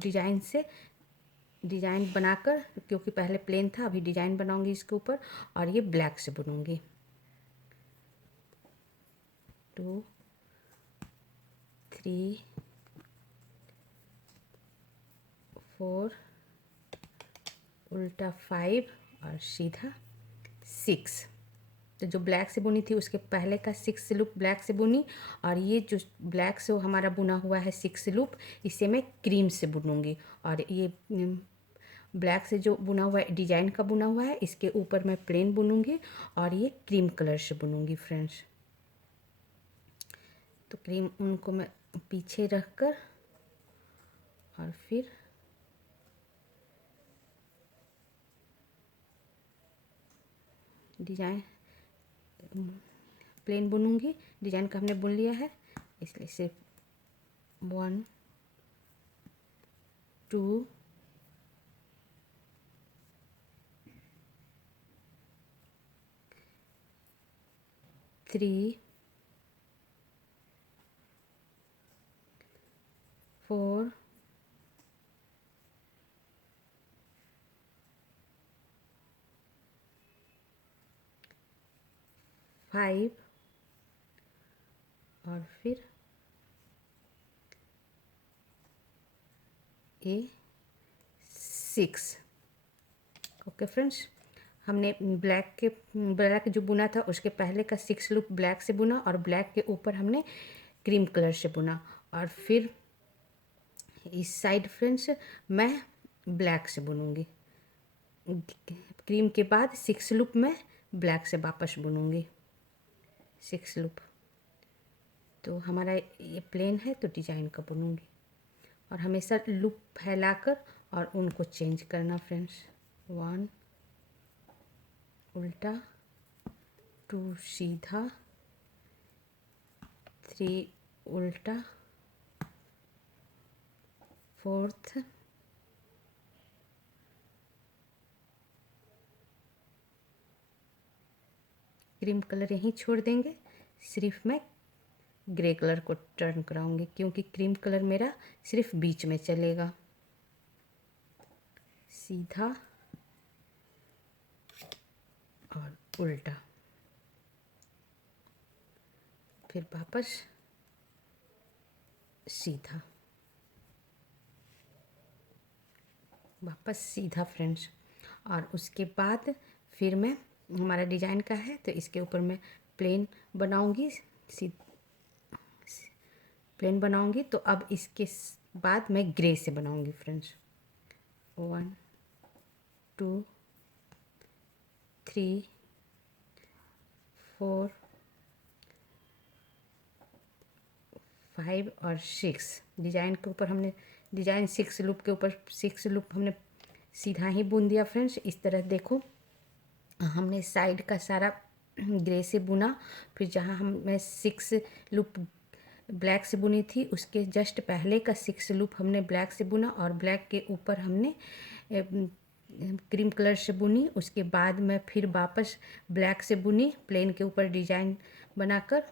डिज़ाइन बनाकर, क्योंकि पहले प्लेन था अभी डिज़ाइन बनाऊंगी इसके ऊपर, और ये ब्लैक से बुनूंगी। 2 3 4 उल्टा 5 और सीधा 6। तो जो ब्लैक से बुनी थी उसके पहले का 6 लूप ब्लैक से बुनी, और ये जो ब्लैक से हमारा बुना हुआ है 6 लूप, इसे मैं क्रीम से बुनूंगी। और ये ब्लैक से जो बुना हुआ है डिज़ाइन का बुना हुआ है, इसके ऊपर मैं प्लेन बुनूंगी और ये क्रीम कलर से बुनूंगी फ्रेंड्स। तो क्रीम ऊन को मैं पीछे रख कर और फिर डिज़ाइन प्लेन बुनूंगी। डिज़ाइन का हमने बुन लिया है, इसलिए सिर्फ 1 2 3 4 5 और फिर ये 6। ओके फ्रेंड्स, हमने ब्लैक जो बुना था उसके पहले का 6 लूप ब्लैक से बुना, और ब्लैक के ऊपर हमने क्रीम कलर से बुना, और फिर इस साइड फ्रेंड्स मैं ब्लैक से बुनूंगी। क्रीम के बाद 6 लूप में ब्लैक से वापस बुनूंगी 6 लूप। तो हमारा ये प्लेन है तो डिज़ाइन का बुनूंगी, और हमेशा लूप फैलाकर और उनको चेंज करना फ्रेंड्स। 1 उल्टा, 2 सीधा, 3 उल्टा, 4th, क्रीम कलर यहीं छोड़ देंगे, सिर्फ मैं ग्रे कलर को टर्न कराऊंगी क्योंकि क्रीम कलर मेरा सिर्फ बीच में चलेगा। सीधा और उल्टा, फिर वापस सीधा, वापस सीधा फ्रेंड्स। और उसके बाद फिर मैं, हमारा डिजाइन का है तो इसके ऊपर मैं प्लेन बनाऊंगी, प्लेन बनाऊंगी। तो अब इसके बाद मैं ग्रे से बनाऊंगी फ्रेंड्स। 1 2 3 4 5 और 6 डिजाइन के ऊपर हमने, डिजाइन 6 लूप के ऊपर 6 लूप हमने सीधा ही बुन दिया फ्रेंड्स। इस तरह देखो, हमने साइड का सारा ग्रे से बुना, फिर जहाँ मैं 6 लूप ब्लैक से बुनी थी उसके जस्ट पहले का 6 लूप हमने ब्लैक से बुना और ब्लैक के ऊपर हमने क्रीम कलर से बुनी। उसके बाद मैं फिर वापस ब्लैक से बुनी, प्लेन के ऊपर डिजाइन बनाकर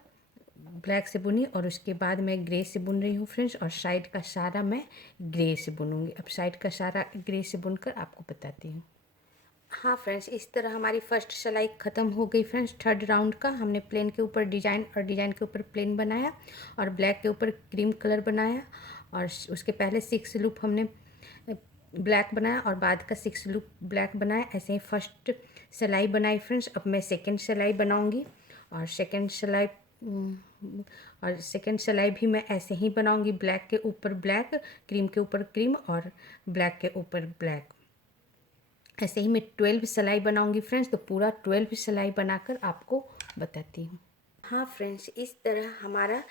ब्लैक से बुनी और उसके बाद मैं ग्रे से बुन रही हूँ फ्रेंड्स। और साइड का सारा मैं ग्रे से बुनूंगी। अब साइड का सारा ग्रे से बुनकर आपको बताती हूँ। हाँ फ्रेंड्स, इस तरह हमारी फर्स्ट सिलाई ख़त्म हो गई फ्रेंड्स। थर्ड राउंड का हमने प्लेन के ऊपर डिजाइन और डिजाइन के ऊपर प्लेन बनाया और ब्लैक के ऊपर क्रीम कलर बनाया और उसके पहले 6 लूप हमने ब्लैक बनाया और बाद का 6 लूप ब्लैक बनाया। ऐसे ही फर्स्ट सिलाई बनाई फ्रेंड्स। अब मैं सेकेंड सिलाई बनाऊंगी और सेकेंड सिलाई भी मैं ऐसे ही बनाऊंगी, ब्लैक के ऊपर ब्लैक, क्रीम के ऊपर क्रीम और ब्लैक के ऊपर ब्लैक। ऐसे ही मैं 12 सिलाई बनाऊंगी फ्रेंड्स। तो पूरा 12 सिलाई बनाकर आपको बताती हूँ। हाँ फ्रेंड्स, इस तरह हमारा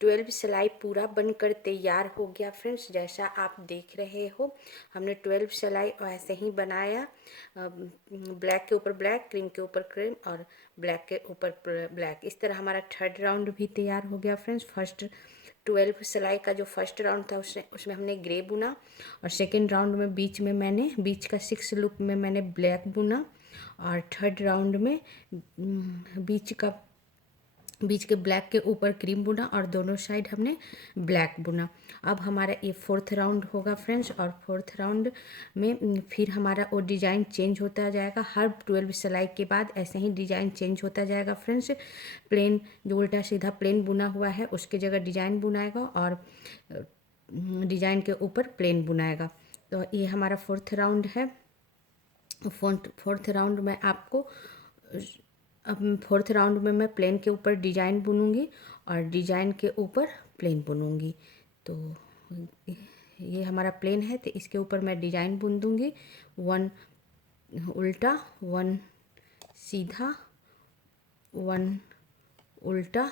12 सिलाई पूरा बनकर तैयार हो गया फ्रेंड्स। जैसा आप देख रहे हो, हमने 12 सिलाई ऐसे ही बनाया, ब्लैक के ऊपर ब्लैक, क्रीम के ऊपर क्रीम और ब्लैक के ऊपर ब्लैक। इस तरह हमारा थर्ड राउंड भी तैयार हो गया फ्रेंड्स। फर्स्ट 12 सिलाई का जो फर्स्ट राउंड था उसमें हमने ग्रे बुना और सेकेंड राउंड में बीच में मैंने, बीच का 6 लूप में मैंने ब्लैक बुना और थर्ड राउंड में बीच के ब्लैक के ऊपर क्रीम बुना और दोनों साइड हमने ब्लैक बुना। अब हमारा ये फोर्थ राउंड होगा फ्रेंड्स और फोर्थ राउंड में फिर हमारा वो डिज़ाइन चेंज होता जाएगा। हर 12 सिलाई के बाद ऐसे ही डिज़ाइन चेंज होता जाएगा फ्रेंड्स। प्लेन जो उल्टा सीधा प्लेन बुना हुआ है उसके जगह डिज़ाइन बुनाएगा और डिज़ाइन के ऊपर प्लेन बुनाएगा। तो ये हमारा फोर्थ राउंड है। फोर्थ राउंड में आपको, अब फोर्थ राउंड में मैं प्लेन के ऊपर डिजाइन बुनूंगी और डिजाइन के ऊपर प्लेन बुनूंगी। तो ये हमारा प्लेन है तो इसके ऊपर मैं डिजाइन बुन दूंगी। 1 उल्टा, 1 सीधा, 1 उल्टा,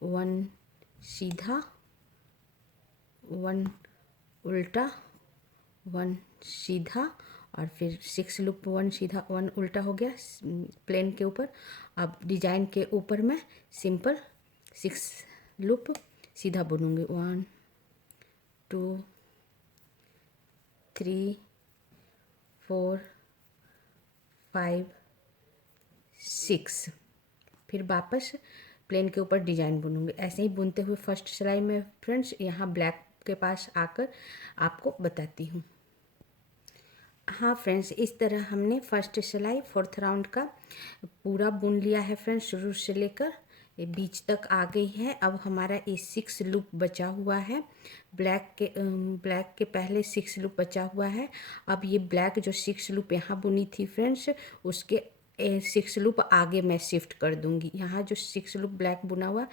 1 सीधा, 1 उल्टा, 1 सीधा और फिर 6 लूप, 1 सीधा 1 उल्टा हो गया प्लेन के ऊपर। अब डिजाइन के ऊपर मैं सिंपल 6 लूप सीधा बुनूंगी। 1 2 3 4 5 6, फिर वापस प्लेन के ऊपर डिजाइन बुनूंगी। ऐसे ही बुनते हुए फर्स्ट सिलाई में फ्रेंड्स यहाँ ब्लैक के पास आकर आपको बताती हूँ। हाँ फ्रेंड्स, इस तरह हमने फर्स्ट सिलाई फोर्थ राउंड का पूरा बुन लिया है फ्रेंड्स। शुरू से लेकर ये बीच तक आ गई है। अब हमारा ये 6 लूप बचा हुआ है, ब्लैक के पहले 6 लूप बचा हुआ है। अब ये ब्लैक जो 6 लूप यहाँ बुनी थी फ्रेंड्स उसके 6 लूप आगे मैं शिफ्ट कर दूंगी। यहाँ जो 6 लूप ब्लैक बुना हुआ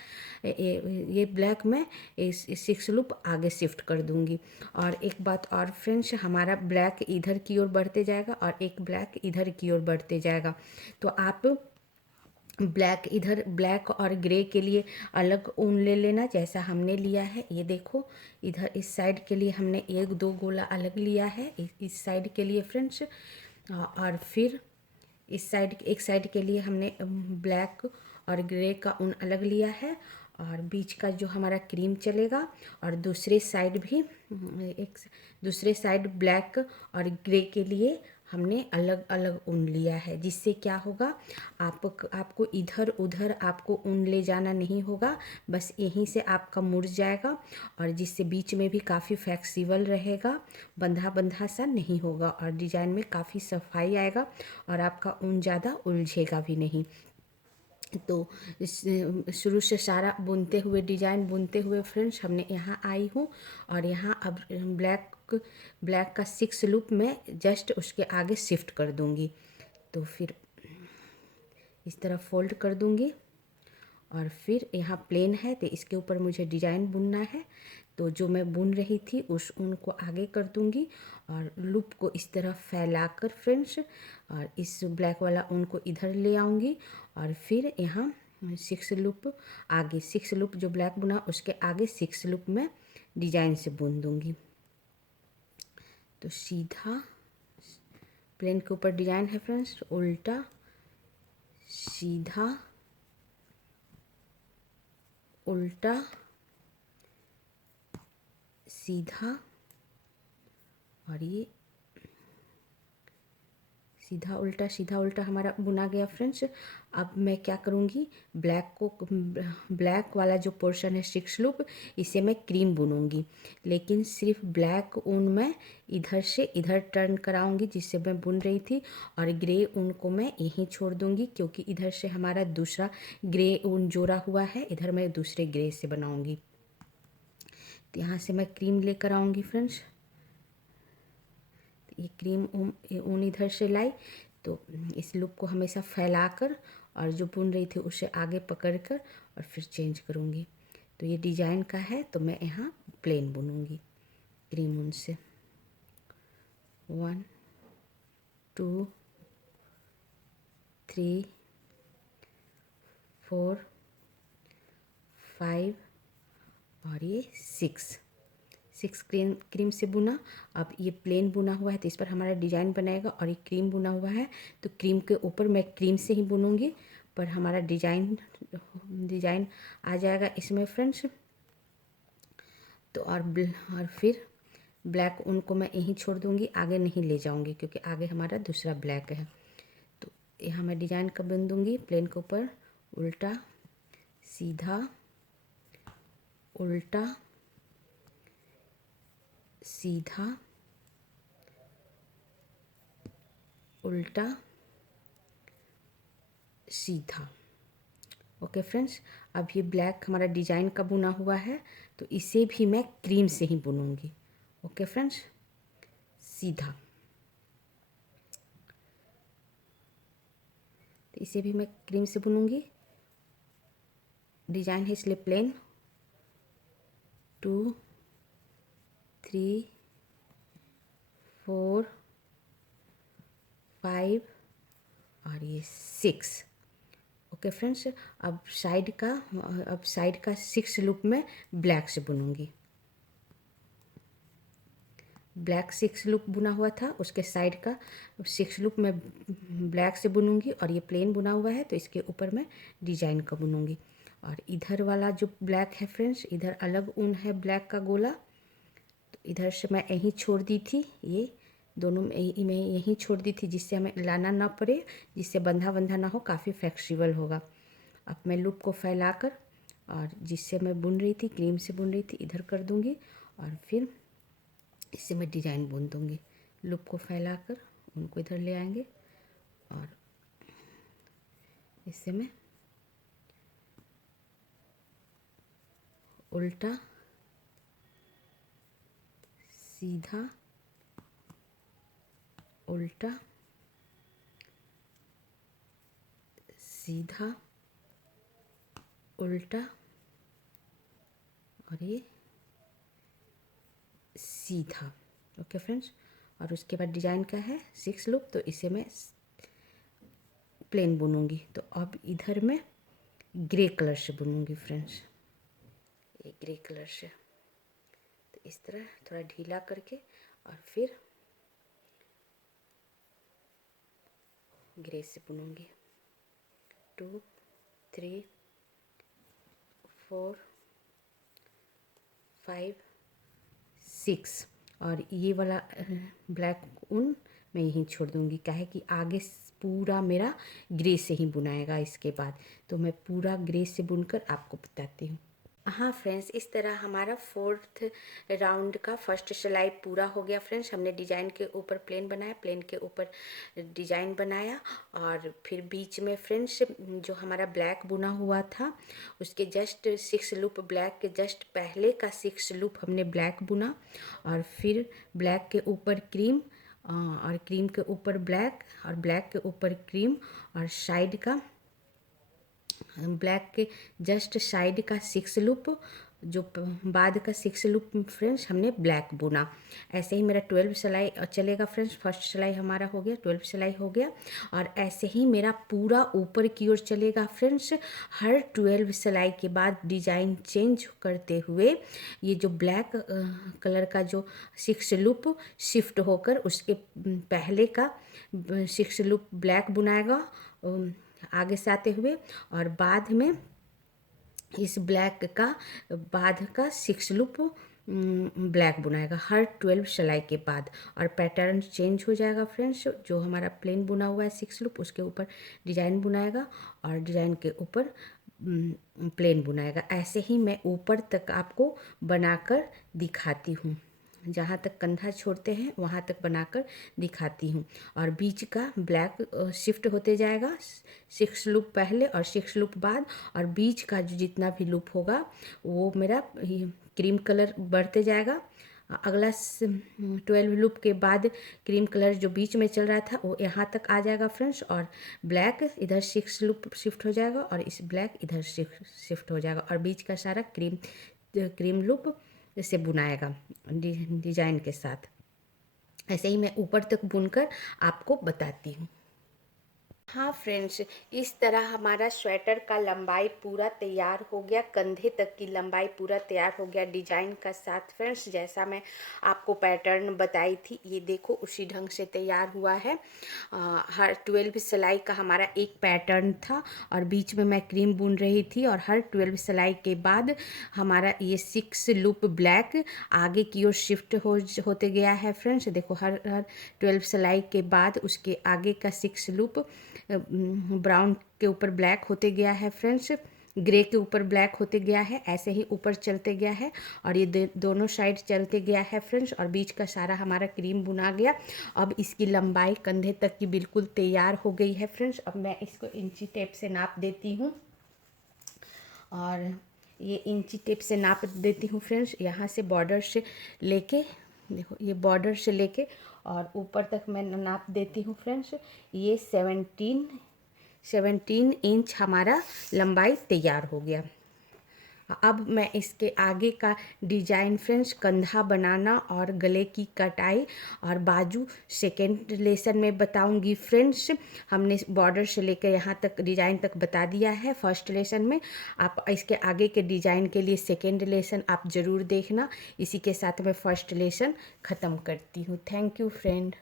ये ब्लैक में 6 लूप आगे शिफ्ट कर दूंगी। और एक बात और फ्रेंड्स, हमारा ब्लैक इधर की ओर बढ़ते जाएगा और एक ब्लैक इधर की ओर बढ़ते जाएगा। तो आप ब्लैक, इधर ब्लैक और ग्रे के लिए अलग ऊन ले लेना जैसा हमने लिया है। ये देखो, इधर इस साइड के लिए हमने एक दो गोला अलग लिया है इस साइड के लिए फ्रेंड्स, और फिर इस साइड, एक साइड के लिए हमने ब्लैक और ग्रे का ऊन अलग लिया है, और बीच का जो हमारा क्रीम चलेगा, और दूसरे साइड भी एक दूसरे साइड ब्लैक और ग्रे के लिए हमने अलग अलग ऊन लिया है। जिससे क्या होगा, आपको इधर उधर आपको ऊन ले जाना नहीं होगा, बस यहीं से आपका मुड़ जाएगा, और जिससे बीच में भी काफ़ी फ्लेक्सिबल रहेगा, बंधा बंधा सा नहीं होगा, और डिज़ाइन में काफ़ी सफाई आएगा, और आपका ऊन ज़्यादा उलझेगा भी नहीं। तो इस शुरू से सारा बुनते हुए, डिज़ाइन बुनते हुए फ्रेंड्स, हमने यहाँ आई हूँ, और यहाँ अब ब्लैक का 6 लूप में जस्ट उसके आगे शिफ्ट कर दूँगी। तो फिर इस तरह फोल्ड कर दूँगी, और फिर यहाँ प्लेन है तो इसके ऊपर मुझे डिज़ाइन बुनना है। तो जो मैं बुन रही थी उस ऊन को आगे कर दूँगी, और लूप को इस तरह फैलाकर फ्रेंड्स, और इस ब्लैक वाला ऊन को इधर ले आऊँगी, और फिर यहाँ 6 लूप आगे, 6 लूप जो ब्लैक बुना उसके आगे 6 लूप में डिज़ाइन से बुन दूँगी। तो सीधा प्लेन के ऊपर डिज़ाइन है फ्रेंड्स, उल्टा सीधा उल्टा सीधा, और ये सीधा उल्टा हमारा बुना गया फ्रेंड्स। अब मैं क्या करूँगी, ब्लैक वाला जो पोर्शन है 6 लूप, इसे मैं क्रीम बुनूंगी, लेकिन सिर्फ ब्लैक ऊन में इधर से इधर टर्न कराऊंगी जिससे मैं बुन रही थी, और ग्रे ऊन को मैं यहीं छोड़ दूंगी, क्योंकि इधर से हमारा दूसरा ग्रे ऊन जोड़ा हुआ है, इधर मैं दूसरे ग्रे से बनाऊंगी। तो यहाँ से मैं क्रीम लेकर आऊँगी फ्रेंड्स। ये क्रीम ऊन इधर से लाई, तो इस लूप को हमेशा फैलाकर, और जो बुन रही थी उसे आगे पकड़कर, और फिर चेंज करूँगी। तो ये डिजाइन का है, तो मैं यहाँ प्लेन बुनूँगी क्रीम ऊन से। 1 2 3 4 5 और ये 6 क्रीम से बुना। अब ये प्लेन बुना हुआ है तो इस पर हमारा डिज़ाइन बनाएगा, और ये क्रीम बुना हुआ है तो क्रीम के ऊपर मैं क्रीम से ही बुनूंगी, पर हमारा डिज़ाइन आ जाएगा इसमें फ्रेंड्स। तो और फिर ब्लैक ऊन को मैं यहीं छोड़ दूंगी, आगे नहीं ले जाऊंगी, क्योंकि आगे हमारा दूसरा ब्लैक है। तो यहाँ मैं डिज़ाइन का बुन दूंगी, प्लेन के ऊपर उल्टा सीधा उल्टा सीधा उल्टा सीधा। ओके फ्रेंड्स, अब ये ब्लैक हमारा डिज़ाइन का बुना हुआ है, तो इसे भी मैं क्रीम से ही बुनूंगी। ओके फ्रेंड्स, सीधा, तो इसे भी मैं क्रीम से बुनूंगी। डिज़ाइन है इसलिए प्लेन। 2 3 4 5 और ये 6। ओके फ्रेंड्स, अब साइड का 6 लूप में ब्लैक से बुनूंगी। ब्लैक 6 लूप बुना हुआ था, उसके साइड का 6 लूप में ब्लैक से बुनूंगी, और ये प्लेन बुना हुआ है तो इसके ऊपर मैं डिजाइन का बुनूंगी। और इधर वाला जो ब्लैक है फ्रेंड्स, इधर अलग ऊन है ब्लैक का गोला, तो इधर से मैं यहीं छोड़ दी थी, ये दोनों में यहीं छोड़ दी थी, जिससे हमें लाना ना पड़े, जिससे बंधा बंधा ना हो, काफ़ी फ्लेक्सिबल होगा। अब मैं लूप को फैलाकर, और जिससे मैं बुन रही थी, क्रीम से बुन रही थी, इधर कर दूंगी, और फिर इससे मैं डिज़ाइन बुन दूंगी। लूप को फैलाकर उनको इधर ले आएंगे, और इससे मैं उल्टा सीधा उल्टा सीधा उल्टा, और ये सीधा। ओके फ्रेंड्स, और उसके बाद डिज़ाइन का है 6 लूप, तो इसे मैं प्लेन बुनूंगी। तो अब इधर मैं ग्रे कलर से बुनूंगी फ्रेंड्स, ये ग्रे कलर से। तो इस तरह थोड़ा ढीला करके और फिर ग्रे से बुनूंगी। 2 3 4 5 6 और ये वाला ब्लैक ऊन मैं यहीं छोड़ दूँगी, क्या है कि आगे पूरा मेरा ग्रे से ही बुनाएगा इसके बाद। तो मैं पूरा ग्रे से बुनकर आपको बताती हूँ। हाँ फ्रेंड्स, इस तरह हमारा 4th राउंड का फर्स्ट सिलाई पूरा हो गया फ्रेंड्स। हमने डिजाइन के ऊपर प्लेन बनाया, प्लेन के ऊपर डिजाइन बनाया और फिर बीच में फ्रेंड्स जो हमारा ब्लैक बुना हुआ था उसके जस्ट 6 लूप, ब्लैक के जस्ट पहले का 6 लूप हमने ब्लैक बुना और फिर ब्लैक के ऊपर क्रीम और क्रीम के ऊपर ब्लैक और ब्लैक के ऊपर क्रीम और साइड का ब्लैक के जस्ट साइड का 6 लूप, जो बाद का 6 लूप फ्रेंड्स हमने ब्लैक बुना। ऐसे ही मेरा 12 सिलाई चलेगा फ्रेंड्स। फर्स्ट सिलाई हमारा हो गया, 12 सिलाई हो गया और ऐसे ही मेरा पूरा ऊपर की ओर चलेगा फ्रेंड्स। हर 12 सिलाई के बाद डिजाइन चेंज करते हुए ये जो ब्लैक कलर का जो 6 लूप शिफ्ट होकर उसके पहले का 6 लूप ब्लैक बुनाएगा आगे से आते हुए और बाद में इस ब्लैक का बाद का 6 लूप ब्लैक बुनाएगा हर 12 सिलाई के बाद। और पैटर्न चेंज हो जाएगा फ्रेंड्स। जो हमारा प्लेन बुना हुआ है 6 लूप उसके ऊपर डिजाइन बुनाएगा और डिजाइन के ऊपर प्लेन बुनाएगा। ऐसे ही मैं ऊपर तक आपको बनाकर दिखाती हूँ, जहाँ तक कंधा छोड़ते हैं वहाँ तक बनाकर दिखाती हूँ। और बीच का ब्लैक शिफ्ट होते जाएगा, 6 लूप पहले और 6 लूप बाद, और बीच का जो जितना भी लूप होगा वो मेरा क्रीम कलर बढ़ते जाएगा। अगला 12 लूप के बाद क्रीम कलर जो बीच में चल रहा था वो यहाँ तक आ जाएगा फ्रेंड्स और ब्लैक इधर 6 लूप शिफ्ट हो जाएगा और इस ब्लैक इधर शिफ्ट हो जाएगा और बीच का सारा क्रीम लूप से बुनाएगा डिजाइन के साथ। ऐसे ही मैं ऊपर तक बुनकर आपको बताती हूँ। हाँ फ्रेंड्स, इस तरह हमारा स्वेटर का लंबाई पूरा तैयार हो गया, कंधे तक की लंबाई पूरा तैयार हो गया डिजाइन का साथ फ्रेंड्स। जैसा मैं आपको पैटर्न बताई थी ये देखो उसी ढंग से तैयार हुआ है। हर 12 सिलाई का हमारा एक पैटर्न था और बीच में मैं क्रीम बुन रही थी और हर 12 सिलाई के बाद हमारा ये 6 लूप ब्लैक आगे की ओर शिफ्ट होते गया है फ्रेंड्स। देखो हर 12 सिलाई के बाद उसके आगे का 6 लूप ब्राउन के ऊपर ब्लैक होते गया है फ्रेंड्स, ग्रे के ऊपर ब्लैक होते गया है, ऐसे ही ऊपर चलते गया है और ये दोनों साइड चलते गया है फ्रेंड्स और बीच का सारा हमारा क्रीम बुना गया। अब इसकी लंबाई कंधे तक की बिल्कुल तैयार हो गई है फ्रेंड्स। अब मैं इसको इंची टेप से नाप देती हूँ और ये इंची टेप से नाप देती हूँ फ्रेंड्स। यहाँ से बॉर्डर से लेके देखो ये बॉर्डर से लेके और ऊपर तक मैं नाप देती हूँ फ्रेंड्स। ये 17 इंच हमारा लंबाई तैयार हो गया। अब मैं इसके आगे का डिजाइन फ्रेंड्स, कंधा बनाना और गले की कटाई और बाजू सेकेंड लेसन में बताऊंगी फ्रेंड्स। हमने बॉर्डर से लेकर यहाँ तक डिजाइन तक बता दिया है फर्स्ट लेसन में। आप इसके आगे के डिजाइन के लिए सेकेंड लेसन आप ज़रूर देखना। इसी के साथ मैं फर्स्ट लेसन ख़त्म करती हूँ। Thank you friend.